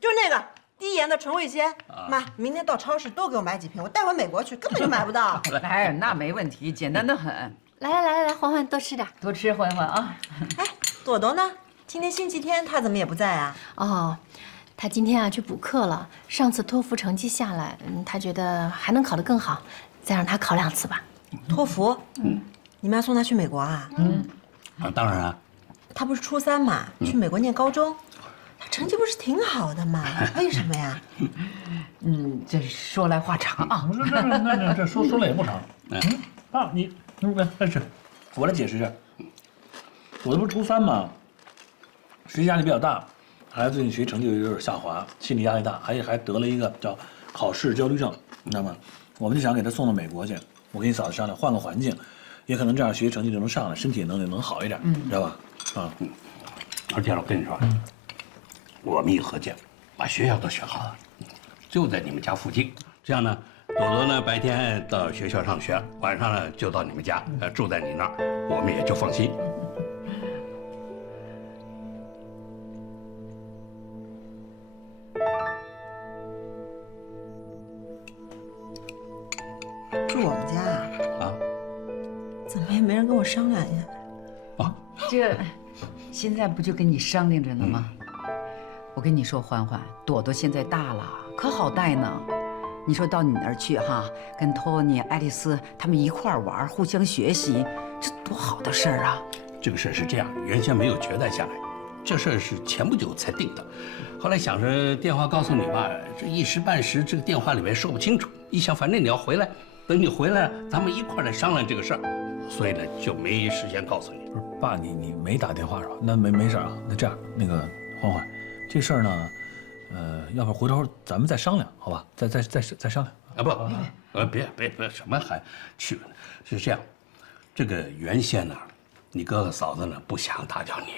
就那个低盐的纯味鲜，妈，明天到超市多给我买几瓶，我带回美国去，根本就买不到。哎，那没问题，简单的很。来，欢欢多吃点，多吃欢欢啊。哎，朵朵呢？今天星期天，她怎么也不在啊？哦，她今天啊去补课了。上次托福成绩下来，她觉得还能考得更好，再让她考2次吧。托福？你妈送她去美国啊？当然啊。她不是初3嘛，去美国念高中。他成绩不是挺好的吗？为什么呀？这说来话长啊。这说了也不长。爸，你开始，我来解释一下。我这不是初3嘛，学习压力比较大，孩子最近学习成绩有点下滑，心理压力大，还得了一个叫考试焦虑症，你知道吗？我们就想给他送到美国去。我跟你嫂子商量，换个环境，也可能这样学习成绩就能上来，身体能好一点，知道吧？而且我跟你说。我们一合计，把学校都选好了，就在你们家附近。这样呢，朵朵呢白天到学校上学，晚上呢就到你们家，住在你那儿，我们也就放心。住我们家啊？怎么也没人跟我商量一下？这现在不就跟你商量着呢吗？我跟你说，欢欢，朵朵现在大了，可好带呢。你说到你那儿去哈，跟托尼、爱丽丝他们一块儿玩，互相学习，这多好的事儿啊！这个事儿是这样，原先没有决断下来，这事儿是前不久才定的。后来想着电话告诉你吧，这一时半时这个电话里面说不清楚。一想，反正你要回来，等你回来，咱们一块儿来商量这个事儿，所以呢就没时间告诉你。不是爸，你没打电话是吧？那没事啊。那这样，欢欢。这事儿呢，要不回头咱们再商量，好吧？再商量啊！别，什么还去呢？是这样，这个原先呢，你哥哥嫂子呢不想打搅你，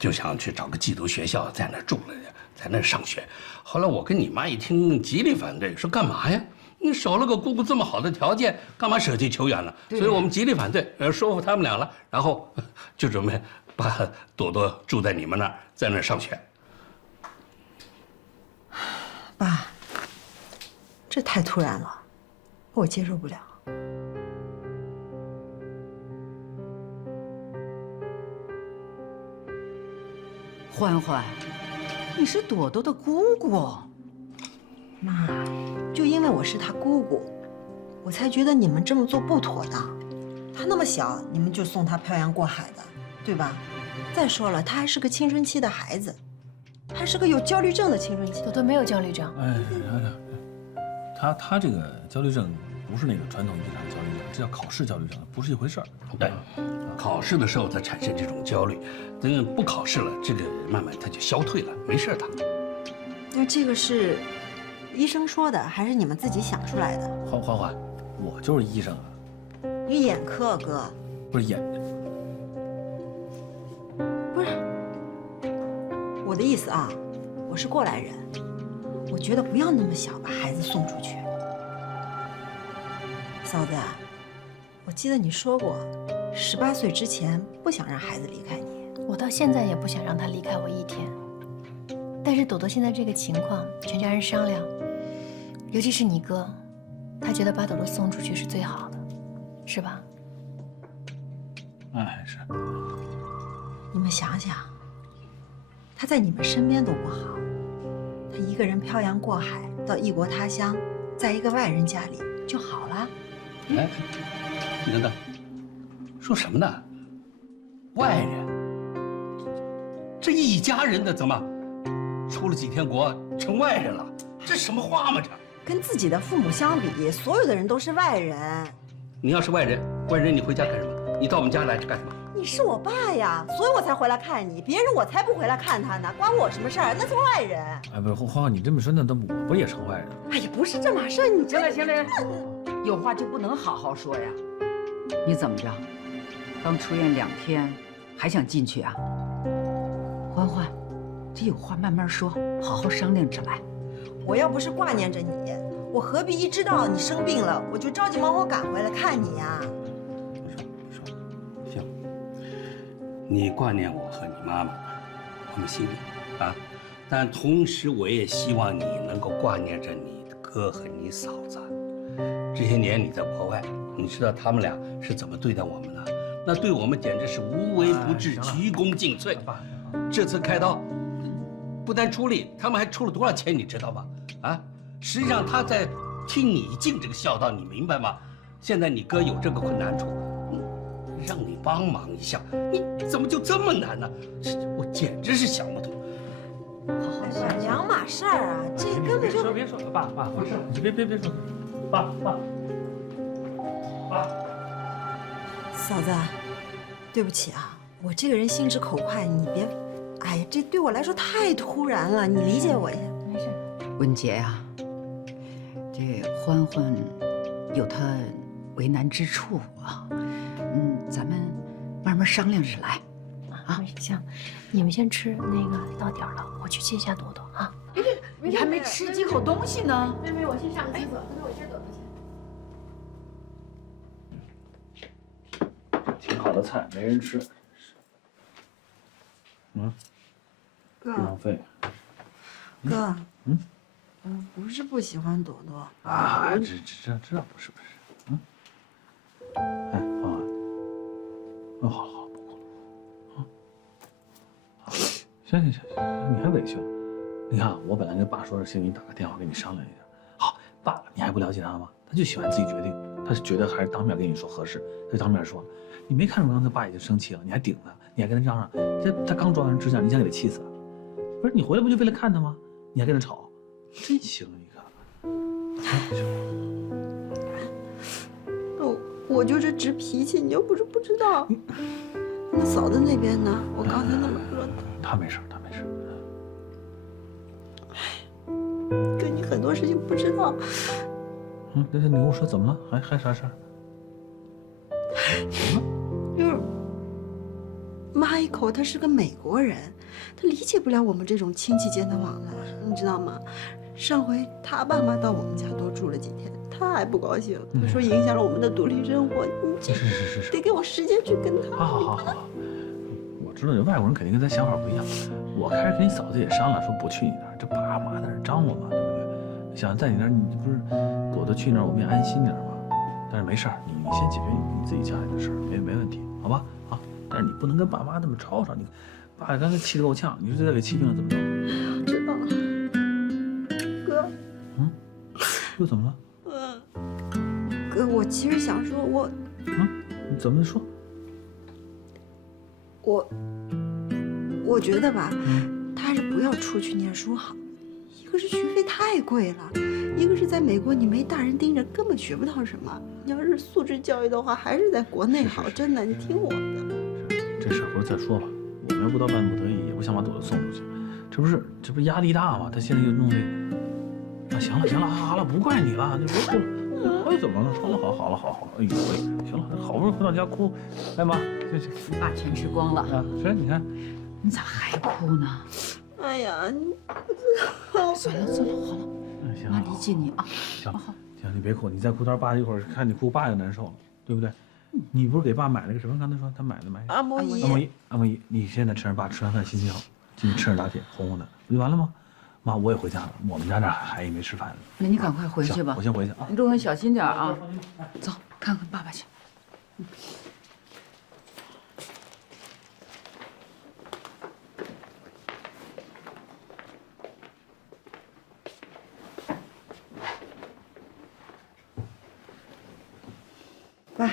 就想去找个寄读学校在那住了，在那上学。后来我跟你妈一听，极力反对，说干嘛呀？你守了个姑姑这么好的条件，干嘛舍弃求远了？所以我们极力反对，说服他们俩了，然后就准备把朵朵住在你们那儿，在那儿上学。爸，这太突然了，我接受不了。欢欢，你是朵朵的姑姑。妈，就因为我是她姑姑，我才觉得你们这么做不妥当。她那么小，你们就送她漂洋过海的，对吧？再说了，她还是个青春期的孩子，还是个有焦虑症的青春期。朵朵没有焦虑症。哎，他这个焦虑症不是那个传统意义上的焦虑症，这叫考试焦虑症，不是一回事儿。对，考试的时候才产生这种焦虑，等不考试了，这个慢慢他就消退了，没事的。那这个是医生说的，还是你们自己想出来的？欢欢，我就是医生啊。你眼科哥？不是眼，不是。我的意思啊，我是过来人，我觉得不要那么小把孩子送出去。嫂子，我记得你说过，18岁之前不想让孩子离开你。我到现在也不想让他离开我一天。但是朵朵现在这个情况，全家人商量，尤其是你哥，他觉得把朵朵送出去是最好的，是吧？哎，是。你们想想，他在你们身边都不好，他一个人漂洋过海到异国他乡，在一个外人家里就好了。哎，你等等，说什么呢？外人？这一家人的怎么出了几天国成外人了？这什么话嘛这？跟自己的父母相比，所有的人都是外人。你要是外人，你回家干什么？你到我们家来干什么？你是我爸呀，所以我才回来看你。别人我才不回来看他呢，关我什么事儿？那是外人。哎，不是欢欢，你这么说，那我不也成坏人？哎呀，不是这码事儿，你行了行了，有话就不能好好说呀？你怎么着？刚出院2天，还想进去啊？欢欢，这有话慢慢说，好好商量着来。我要不是挂念着你，我何必一知道你生病了，我就着急忙慌赶回来看你呀？行，你挂念我和你妈妈，我们心里啊，但同时我也希望你能够挂念着你的哥和你嫂子。这些年你在国外，你知道他们俩是怎么对待我们的？那对我们简直是无微不至、鞠躬尽瘁。这次开刀，不但出力，他们还出了多少钱，你知道吗？啊，实际上他在替你尽这个孝道，你明白吗？现在你哥有这个困难处，让你帮忙一下，你怎么就这么难呢？我简直是想不通。两码事儿啊，这根本就别说，爸，不是，你别说，爸。嫂子，对不起啊，我这个人心直口快，你别，哎呀，这对我来说太突然了，你理解我一下。没事。文杰呀，这欢欢有他为难之处啊，咱们慢慢商量着来。啊，行，你们先吃，那个到点了，我去接一下朵朵啊。你还没吃几口东西呢。妹，我去上厕所，我接朵朵去。挺好的菜，没人吃。哥，浪费。哥，我不是不喜欢朵朵啊，这不是，哎，欢欢，好，不哭了，好，行，你还委屈了？你看，我本来跟爸说是先给你打个电话，跟你商量一下。好，爸，你还不了解他吗？他就喜欢自己决定，他是觉得还是当面跟你说合适，他就当面说。你没看出刚才爸已经生气了，你还顶他，你还跟他嚷嚷，他刚装完指甲，你想给他气死啊？不是你回来不就为了看他吗？你还跟他吵，真行啊！你看，我就这直脾气，你又不是不知道。那嫂子那边呢？我刚才那么说，他没事。哥，你很多事情不知道。你跟我说怎么了？还啥事儿？就是妈一口，他是个美国人，他理解不了我们这种亲戚间的往来，你知道吗？上回他爸妈到我们家多住了几天，他还不高兴，他说影响了我们的独立生活。你这是得给我时间去跟他。好，我知道这外国人肯定跟咱想法不一样。我开始跟你嫂子也商量说不去你那儿，这爸妈在那儿张罗嘛，对不对？想在你那儿，你不是躲着去那儿，我们也安心点嘛。但是没事儿，你先解决你自己家里的事儿，没问题，好吧？啊，但是你不能跟爸妈那么吵吵，你爸刚才气得够呛，你说这再给气病了怎么弄？知道了，哥。又怎么了？哥，我其实想说，你怎么说？我觉得吧，他还是不要出去念书好。一个是学费太贵了，一个是在美国你没大人盯着，根本学不到什么。你要是素质教育的话，还是在国内好。真的，你听我的。这事儿回头再说吧。我们要不到万不得已，也不想把朵朵送出去。这不是压力大吗？他现在又弄这个。行了，好了，不怪你了，就别哭了。我又怎么了？好了，哎呦喂，行了，好不容易回到家哭，来妈，去。把钱吃光了啊！是，你看，你咋还哭呢？哎呀，你不知道。算了，好了，行，妈理解你啊。行，你别哭，你再哭点，爸一会儿看你哭，爸也难受了，对不对？你不是给爸买了个什么？刚才说他买按摩仪。按摩仪，你现在趁着爸吃完饭心情好，进去吃点打铁，哄哄他，不就完了吗？妈，我也回家了，我们家那还没吃饭呢。那你赶快回去吧。我先回去啊。你路上小心点啊。走，看看爸爸去。爸，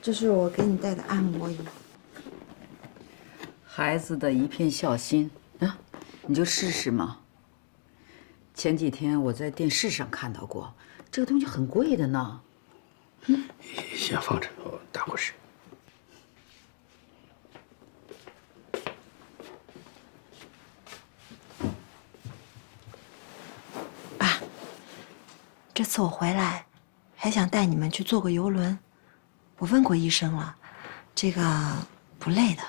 这是我给你带的按摩仪。孩子的一片孝心啊，你就试试嘛。前几天我在电视上看到过，这个东西很贵的呢。先放着，我打会儿试。爸，这次我回来，还想带你们去坐个游轮。我问过医生了，这个不累的，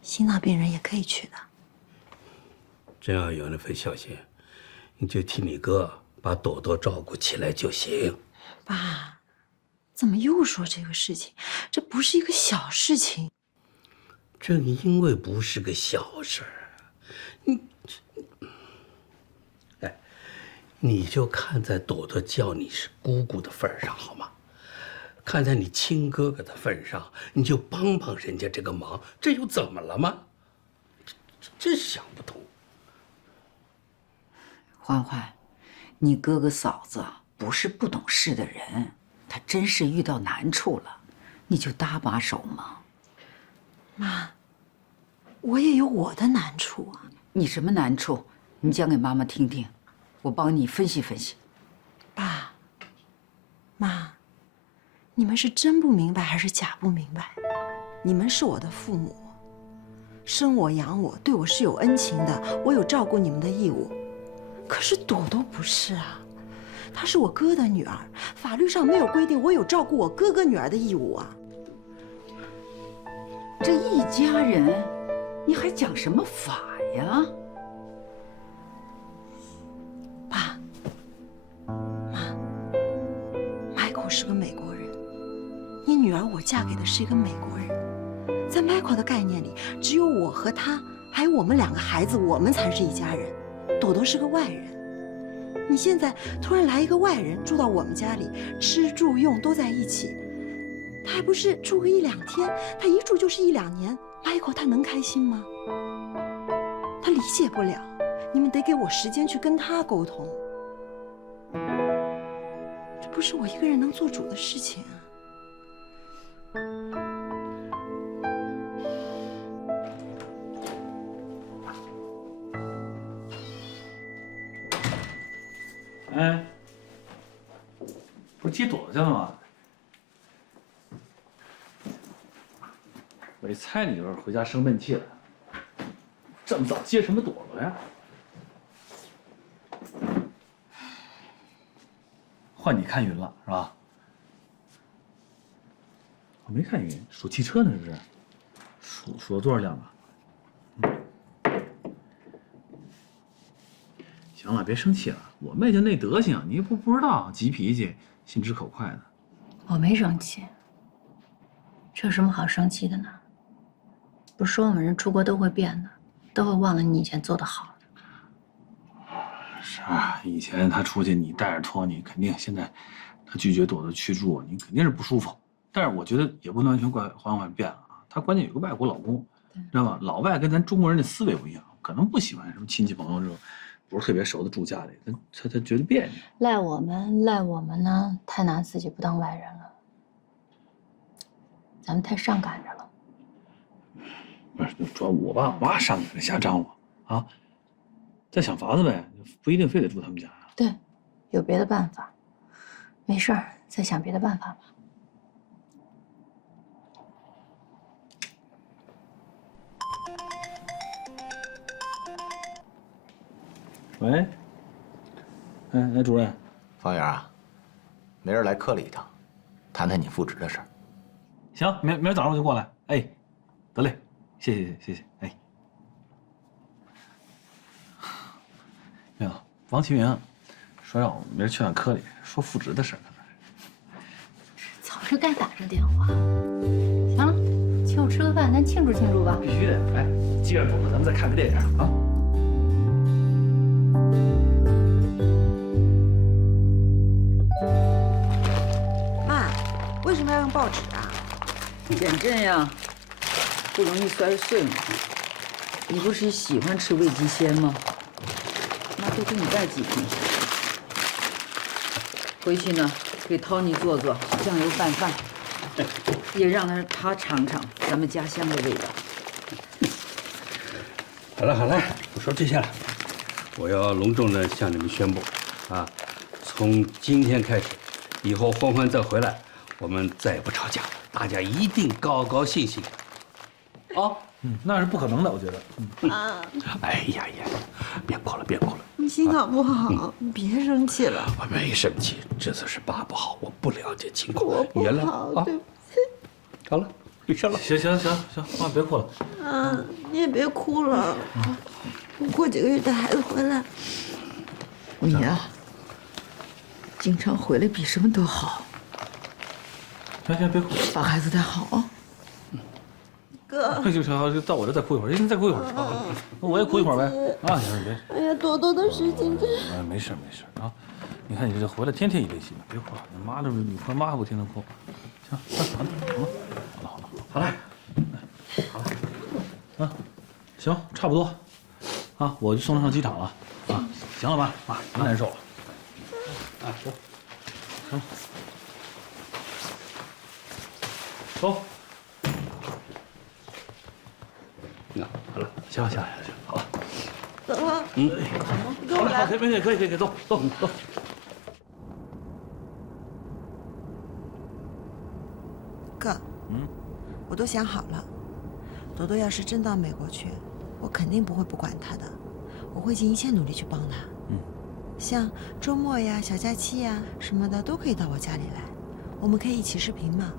心脏病人也可以去的。真要有那份孝心，你就替你哥把朵朵照顾起来就行。爸，怎么又说这个事情？这不是一个小事情。正因为不是个小事儿，你就看在朵朵叫你是姑姑的份上，好吗？看在你亲哥哥的份上，你就帮帮人家这个忙，这又怎么了吗？真想不通。欢欢，你哥哥嫂子不是不懂事的人，他真是遇到难处了，你就搭把手嘛。妈，我也有我的难处啊。你什么难处？你讲给妈妈听听，我帮你分析分析。爸妈，你们是真不明白还是假不明白？你们是我的父母，生我养我，对我是有恩情的，我有照顾你们的义务。可是朵朵不是啊，她是我哥的女儿，法律上没有规定我有照顾我哥哥女儿的义务啊。这一家人，你还讲什么法呀？爸妈，Michael 是个美国人，你女儿我嫁给的是一个美国人，在 Michael 的概念里，只有我和他，还有我们2个孩子，我们才是一家人。朵朵是个外人，你现在突然来一个外人住到我们家里，吃住用都在一起，他还不是住个1、2天，他一住就是1、2年。Michael 他能开心吗？他理解不了，你们得给我时间去跟他沟通。这不是我一个人能做主的事情啊。哎，不是接朵朵去了吗？我一猜你就是回家生闷气了。这么早接什么朵朵呀？换你看云了是吧？我没看云，数汽车呢是不是？数了多少辆了？行了，别生气了。我妹就那德行，你不知道，急脾气，心直口快的。我没生气，这有什么好生气的呢？不是说我们人出国都会变的，都会忘了你以前做的好。是啊，以前他出去你带着托你，肯定现在他拒绝朵朵去住，你肯定是不舒服。但是我觉得也不能完全怪欢欢变了啊，他关键有个外国老公，知道吗？老外跟咱中国人的思维不一样，可能不喜欢什么亲戚朋友这种不是特别熟的住家里，他觉得别扭。赖我们呢，太拿自己不当外人了，咱们太上赶着了。不是，主要我爸我妈上赶着瞎张罗啊，再想法子呗，不一定非得住他们家呀。对，有别的办法，没事儿，再想别的办法吧。喂，哎，主任，方圆啊，没人来科里一趟，谈谈你复职的事儿。行，明儿早上我就过来。哎，得嘞，谢谢。哎，没有，王启明说让我明儿去趟科里，说复职的事儿。早就该打这电话。行了，请我吃个饭，咱庆祝庆祝吧。必须的。哎，接着走了，咱们再看个电影啊。为什么要用报纸啊？减震呀，不容易摔碎嘛。你不是喜欢吃味极鲜吗？妈多给你带几瓶。回去呢，给 Tony 做酱油拌饭，也让他尝尝咱们家乡的味道。好了，不说这些了，我要隆重的向你们宣布，啊，从今天开始，以后欢欢再回来。我们再也不吵架了，大家一定高高兴兴。啊，那是不可能的，我觉得。啊，哎呀，别哭了。你心好不好？你别生气了。我没生气，这次是爸不好，我不了解情况，我不原谅好，啊。对不起。好了，别笑了。行，妈别哭了。你也别哭了。我过几个月带孩子回来。你呀，经常回来比什么都好。行，别哭，把孩子带好啊。哥，就到我这再哭一会儿，您再哭一会儿，那我也哭一会儿呗。啊，行，别。哎呀，多多的事情。没事啊，你看你这回来天天一堆戏，别哭了。你妈这你看妈还不天天哭。行，好了，啊，行，差不多，啊，我就送她上机场了，啊，行了吧，妈，别难受了，啊，走，行了。走。那好了，行，好了。走了。好了，可以，走。哥，我都想好了，朵朵要是真到美国去，我肯定不会不管她的，我会尽一切努力去帮她。像周末呀、小假期呀什么的都可以到我家里来，我们可以一起视频嘛。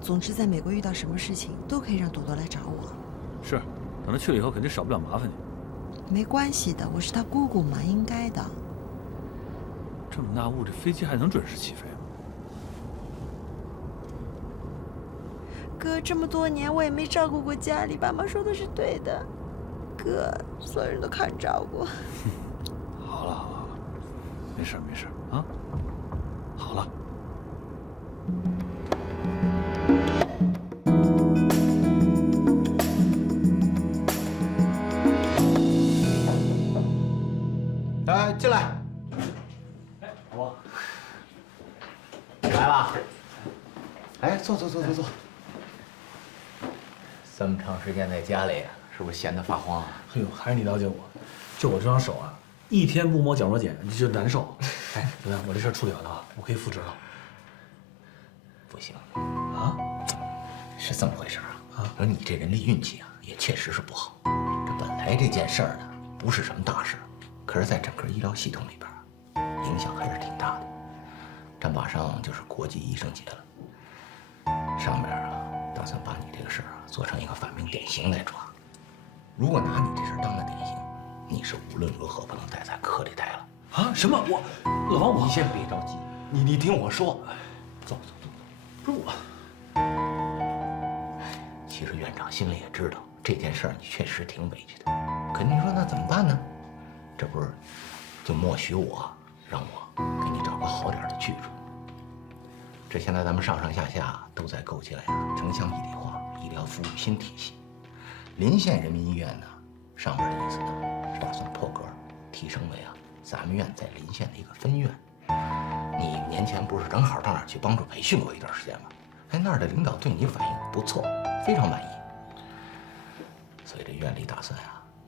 总之，在美国遇到什么事情，都可以让朵朵来找我。是，等她去了以后，肯定少不了麻烦你。没关系的，我是她姑姑嘛，应该的。这么大雾，这飞机还能准时起飞吗？哥，这么多年我也没照顾过家里，爸妈说的是对的。哥，所有人都靠你照顾。好了，没事啊，好了。进来。我来了。哎，坐。这么长时间在家里，是不是闲得发慌啊？哎呦，还是你了解我，就我这双手啊，一天不磨角膜碱你就难受。哎，怎么样？我这事儿处理完了啊，我可以复职了。不行啊，是这么回事啊。说你这人的运气啊，也确实是不好。这本来这件事儿呢，不是什么大事，可是在整个医疗系统里边，影响还是挺大的。这马上就是国际医生节了，上面啊打算把你这个事儿啊做成一个反面典型来抓。如果拿你这事儿当了典型，你是无论如何不能再在科里待了。啊？什么？老王，你先别着急，你听我说。走，不是我。其实院长心里也知道这件事儿你确实挺委屈的，可你说那怎么办呢？这不是就默许我，让我给你找个好点的去处。这现在咱们上上下下都在构建城乡一体化医疗服务新体系，临县人民医院呢，上面的意思呢是打算破格提升为咱们院在临县的一个分院。你年前不是正好到那儿去帮助培训过一段时间吗？哎，那儿的领导对你反应不错，非常满意。所以这院里打算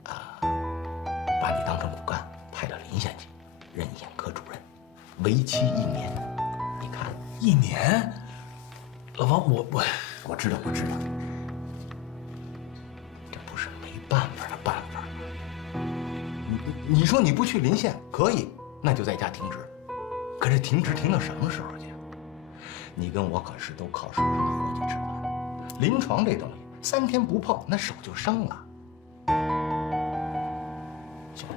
把你当成骨干派到临县去，任眼科主任，为期1年。你看，1年？老王，我知道，这不是没办法的办法。你说你不去临县可以，那就在家停职。可是停职停到什么时候去？你跟我可是都靠手上的活计吃饭，临床这东西3天不碰，那手就伤了。行了，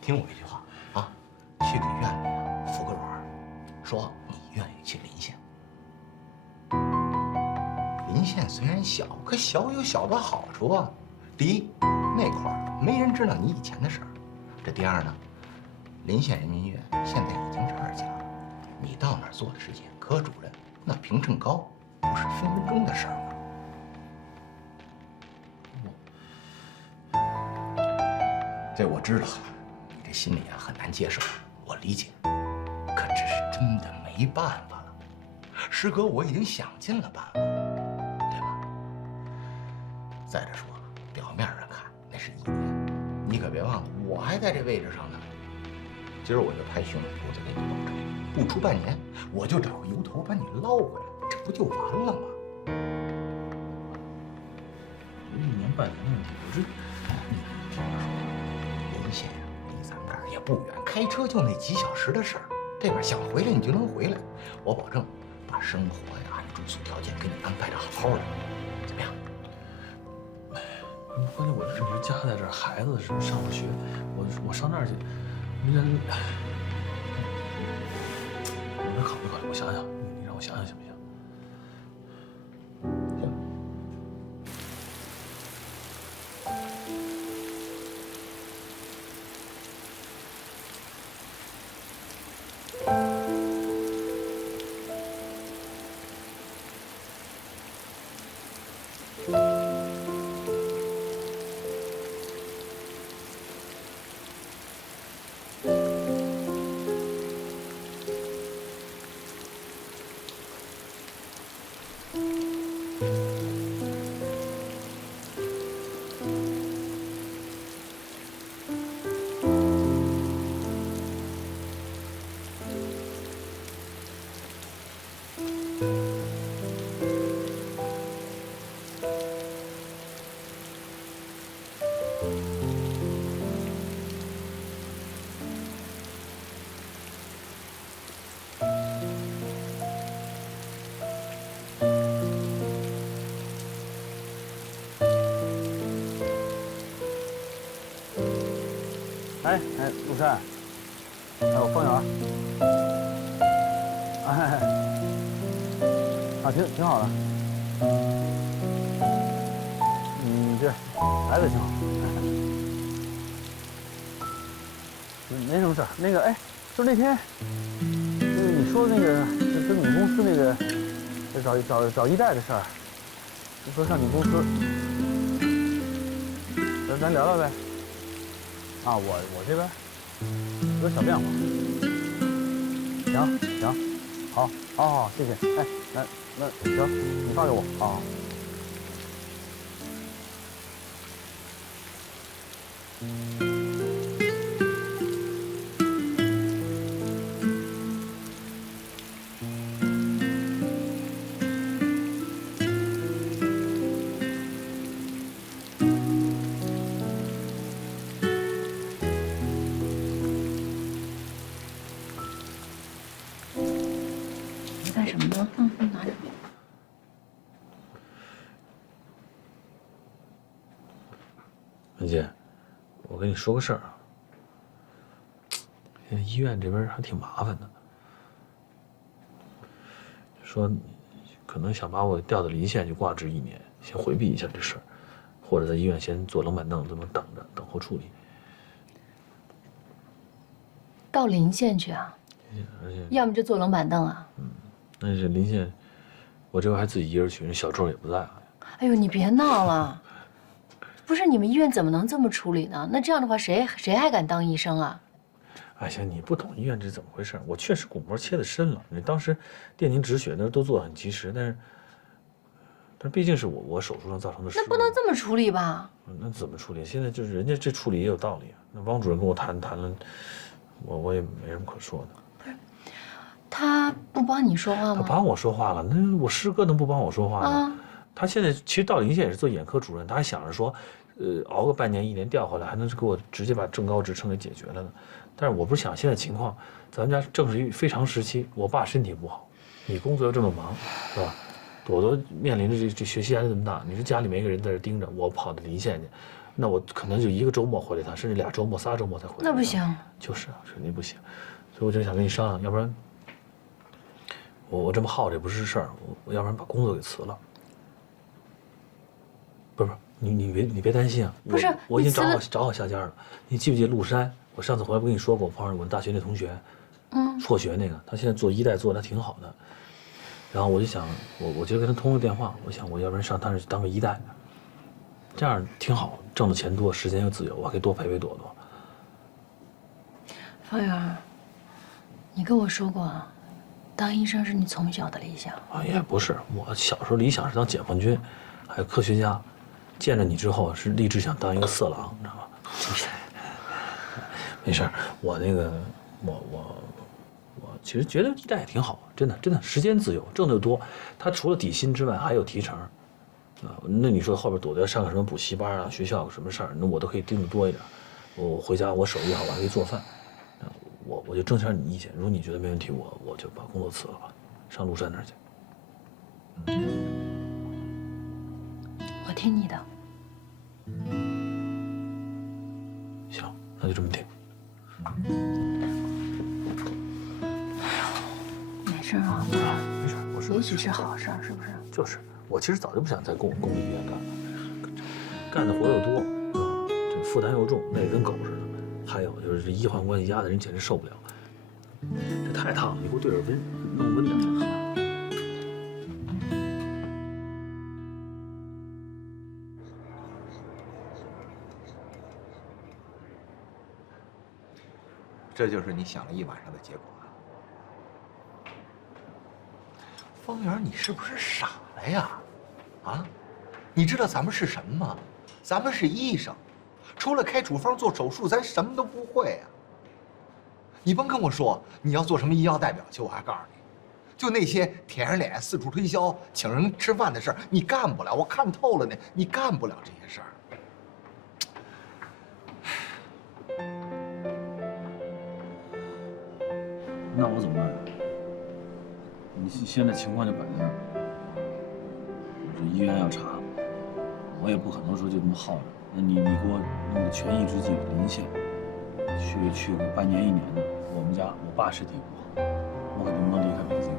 听我一句话啊，去给院里服个软，说你愿意去临县。临县虽然小，可小有小的好处啊。第一，那块儿没人知道你以前的事儿；这第二呢，临县人民医院现在已经是2家了，你到那儿做的是眼科主任，那评称高，不是分分钟的事儿吗？这我知道，你这心里很难接受，我理解。可这是真的没办法了，师哥，我已经想尽了办法，对吧？再者说，表面上看那是1年，你可别忘了，我还在这位置上呢。今儿我就拍胸脯子给你保证，不出半年，我就找个由头把你捞回来，这不就完了吗？1年半年的问题，我这……你听我说，临县离咱们这儿也不远，开车就那几小时的事儿。这边想回来你就能回来，我保证把生活呀、住宿条件给你安排的好好的，怎么样？关键我这家在这儿，孩子上着学，我上那儿去，人，我再考虑考虑，我想想，你让我想想行不行？陆山，我方圆，挺好的，对，来的挺好，没什么事儿。那个，就是那天，你说那个，跟你们公司那个找医代的事儿，就说上你公司，咱聊聊呗。我这边有小变化。行，好，谢谢。那行，你发给我啊。文杰，我跟你说个事儿啊，现在医院这边还挺麻烦的，说可能想把我调到临县去挂职1年，先回避一下这事儿，或者在医院先坐冷板凳，这么等着，等候处理。到临县去啊？而且要么就坐冷板凳啊。那这临县，我这回还自己一人去，人小周也不在啊。哎呦，你别闹了，不是你们医院怎么能这么处理呢？那这样的话，谁还敢当医生啊？哎行，你不懂医院这是怎么回事？我确实骨膜切的深了，你当时电凝止血那都做得很及时，但毕竟是我手术上造成的失误。那不能这么处理吧？那怎么处理？现在就是人家这处理也有道理。那汪主任跟我谈了，我也没什么可说的。不是，他不帮你说话吗？他帮我说话了，那我师哥能不帮我说话吗？啊，他现在其实到临县也是做眼科主任，他还想着说，熬个半年1年调回来，还能给我直接把正高职称给解决了呢。但是我不是想现在情况，咱们家正是一非常时期，我爸身体不好，你工作又这么忙，是吧？朵朵面临着这学习压力这么大，你说家里没个人在这盯着，我跑到临县去，那我可能就1个周末回来一趟，甚至2周末、3周末才回来。那不行。就是啊，肯定不行。所以我就想跟你商量，要不然我这么耗着也不是事儿，我要不然把工作给辞了。不是你别担心啊，不是我已经找好下家了。你记不记得陆山？我上次回来不跟你说过，我碰上我大学那同学，辍学那个，他现在做1代做的挺好的。然后我就想，我就跟他通个电话，我想我要不然上他那当个1代，这样挺好，挣的钱多，时间又自由，我还可以多陪陪朵朵。方圆，你跟我说过，当医生是你从小的理想。也不是，我小时候理想是当解放军，还有科学家。见了你之后是立志想当一个色狼，你知道吗？没事儿，我其实觉得1代也挺好，真的，时间自由，挣得又多。他除了底薪之外还有提成，啊，那你说后边朵朵要上个什么补习班啊，学校有什么事儿，那我都可以盯得多一点。我回家我手艺好，我还可以做饭，我就征求你意见。如果你觉得没问题，我就把工作辞了吧，上陆山那儿去。我听你的。行，那就这么定。没事啊，没事，我是也许是好事，是不是？就是，我其实早就不想在公立医院干了，干的活又多，这负担又重，累得跟狗似的。还有就是这医患关系压的人简直受不了，这太烫了，你给我兑点温，弄温点。这就是你想了一晚上的结果啊！方圆，你是不是傻了呀？啊，你知道咱们是什么吗？咱们是医生，除了开处方做手术，咱什么都不会啊！你甭跟我说你要做什么医药代表去，我还告诉你，就那些舔着脸四处推销、请人吃饭的事儿，你干不了。我看透了你干不了这些事儿。那我怎么办？你现在情况就摆在那儿，这医院要查，我也不可能说就这么耗着。那你给我弄个权宜之计，临县去个半年1年的。我爸身体不好，我可能不能离开北京。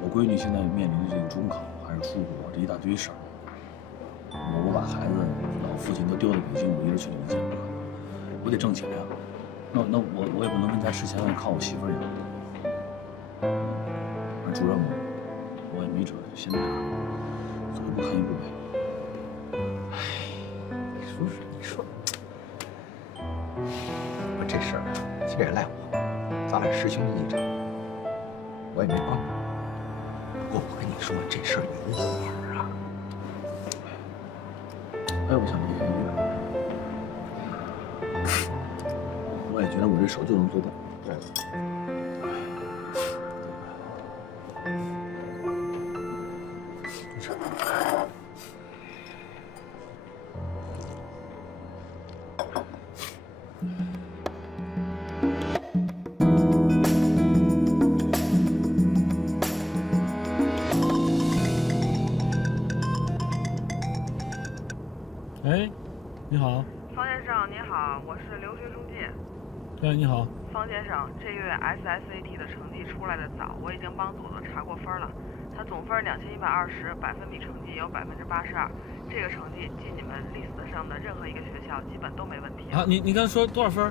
我闺女现在面临的这个中考还是出国，这一大堆事儿。我把孩子老父亲都丢在北京，我一人去临县不可能，我得挣钱呀。那我也不能跟家吃闲饭，靠我媳妇儿养。主任我也没辙，就先这样，走一步看一步呗。哎，你说，我这事儿啊，其实也赖我，咱俩师兄弟一场，我也没帮你。不过我跟你说，这事儿有火啊。我也不想离开医院，我也觉得我这手就能做到。对。哎，你好。方先生，您好，我是留学中介。对，你好。方先生，这月 SSAT 的成绩出来的早，我已经帮朵朵查过分了。他总分2120，百分比成绩有82%，这个成绩进你们 list 上的任何一个学校基本都没问题。啊，你刚才说多少分？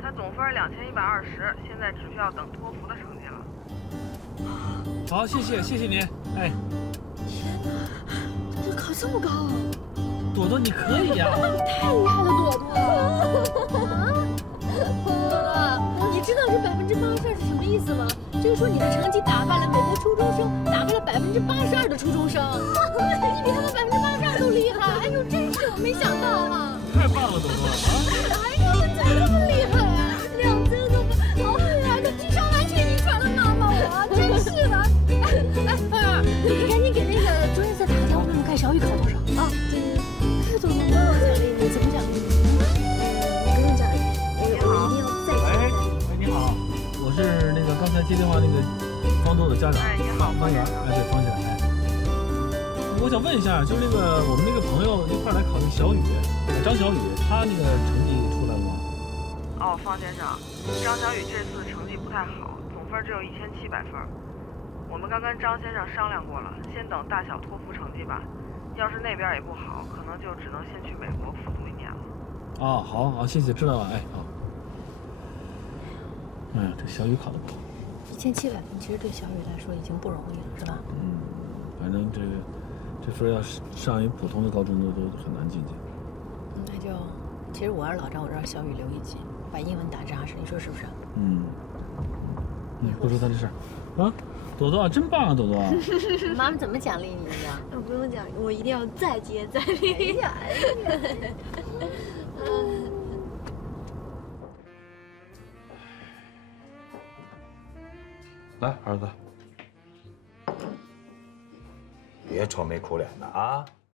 他总分2120，现在只需要等托福的成绩了。好，谢谢您。哎，天哪，这考这么高啊！朵朵你可以呀！你太厉害了，朵朵！朵朵，你知道这82%是什么意思吗？就是说你的成绩打败了美国初中生，打败了82%的初中生，你比他们82%都厉害！哎呦，真是我没想到啊！太棒了，朵朵啊！哎呦，你怎么这么厉害啊？2分都不，哎呀，这智商完全遗传了妈妈我，真是的！哎，芳儿，你赶紧给那个卓颜色打个电话，问问看小雨考多少啊？对。哎，朵朵，我有奖励你，怎么奖励你？不用奖励，我一定要再奖励。喂，你好，我是那个刚才接电话那个方多的家长，方圆，哎，对，方先生，哎，我想问一下，就是那个我们那个朋友一块来考那个小雨，张小雨，他那个成绩出来了吗？哦，方先生，张小雨这次成绩不太好，总分只有1700分。我们刚跟张先生商量过了，先等大小托福成绩吧。要是那边也不好，可能就只能先去美国复读1年了。哦，好好，谢谢，知道了，哎，好。哎呀，这小雨考得不好。1700分，其实对小雨来说已经不容易了，是吧？嗯，反正这分要上一普通的高中都很难进去。那就，其实我要是老张，我让小雨留1级，把英文打扎实，你说是不是？嗯。不说他这事儿，啊，朵朵真棒啊，朵朵。妈妈怎么奖励你的？不用奖励，我一定要再接再厉。来，儿子，别愁眉苦脸的啊。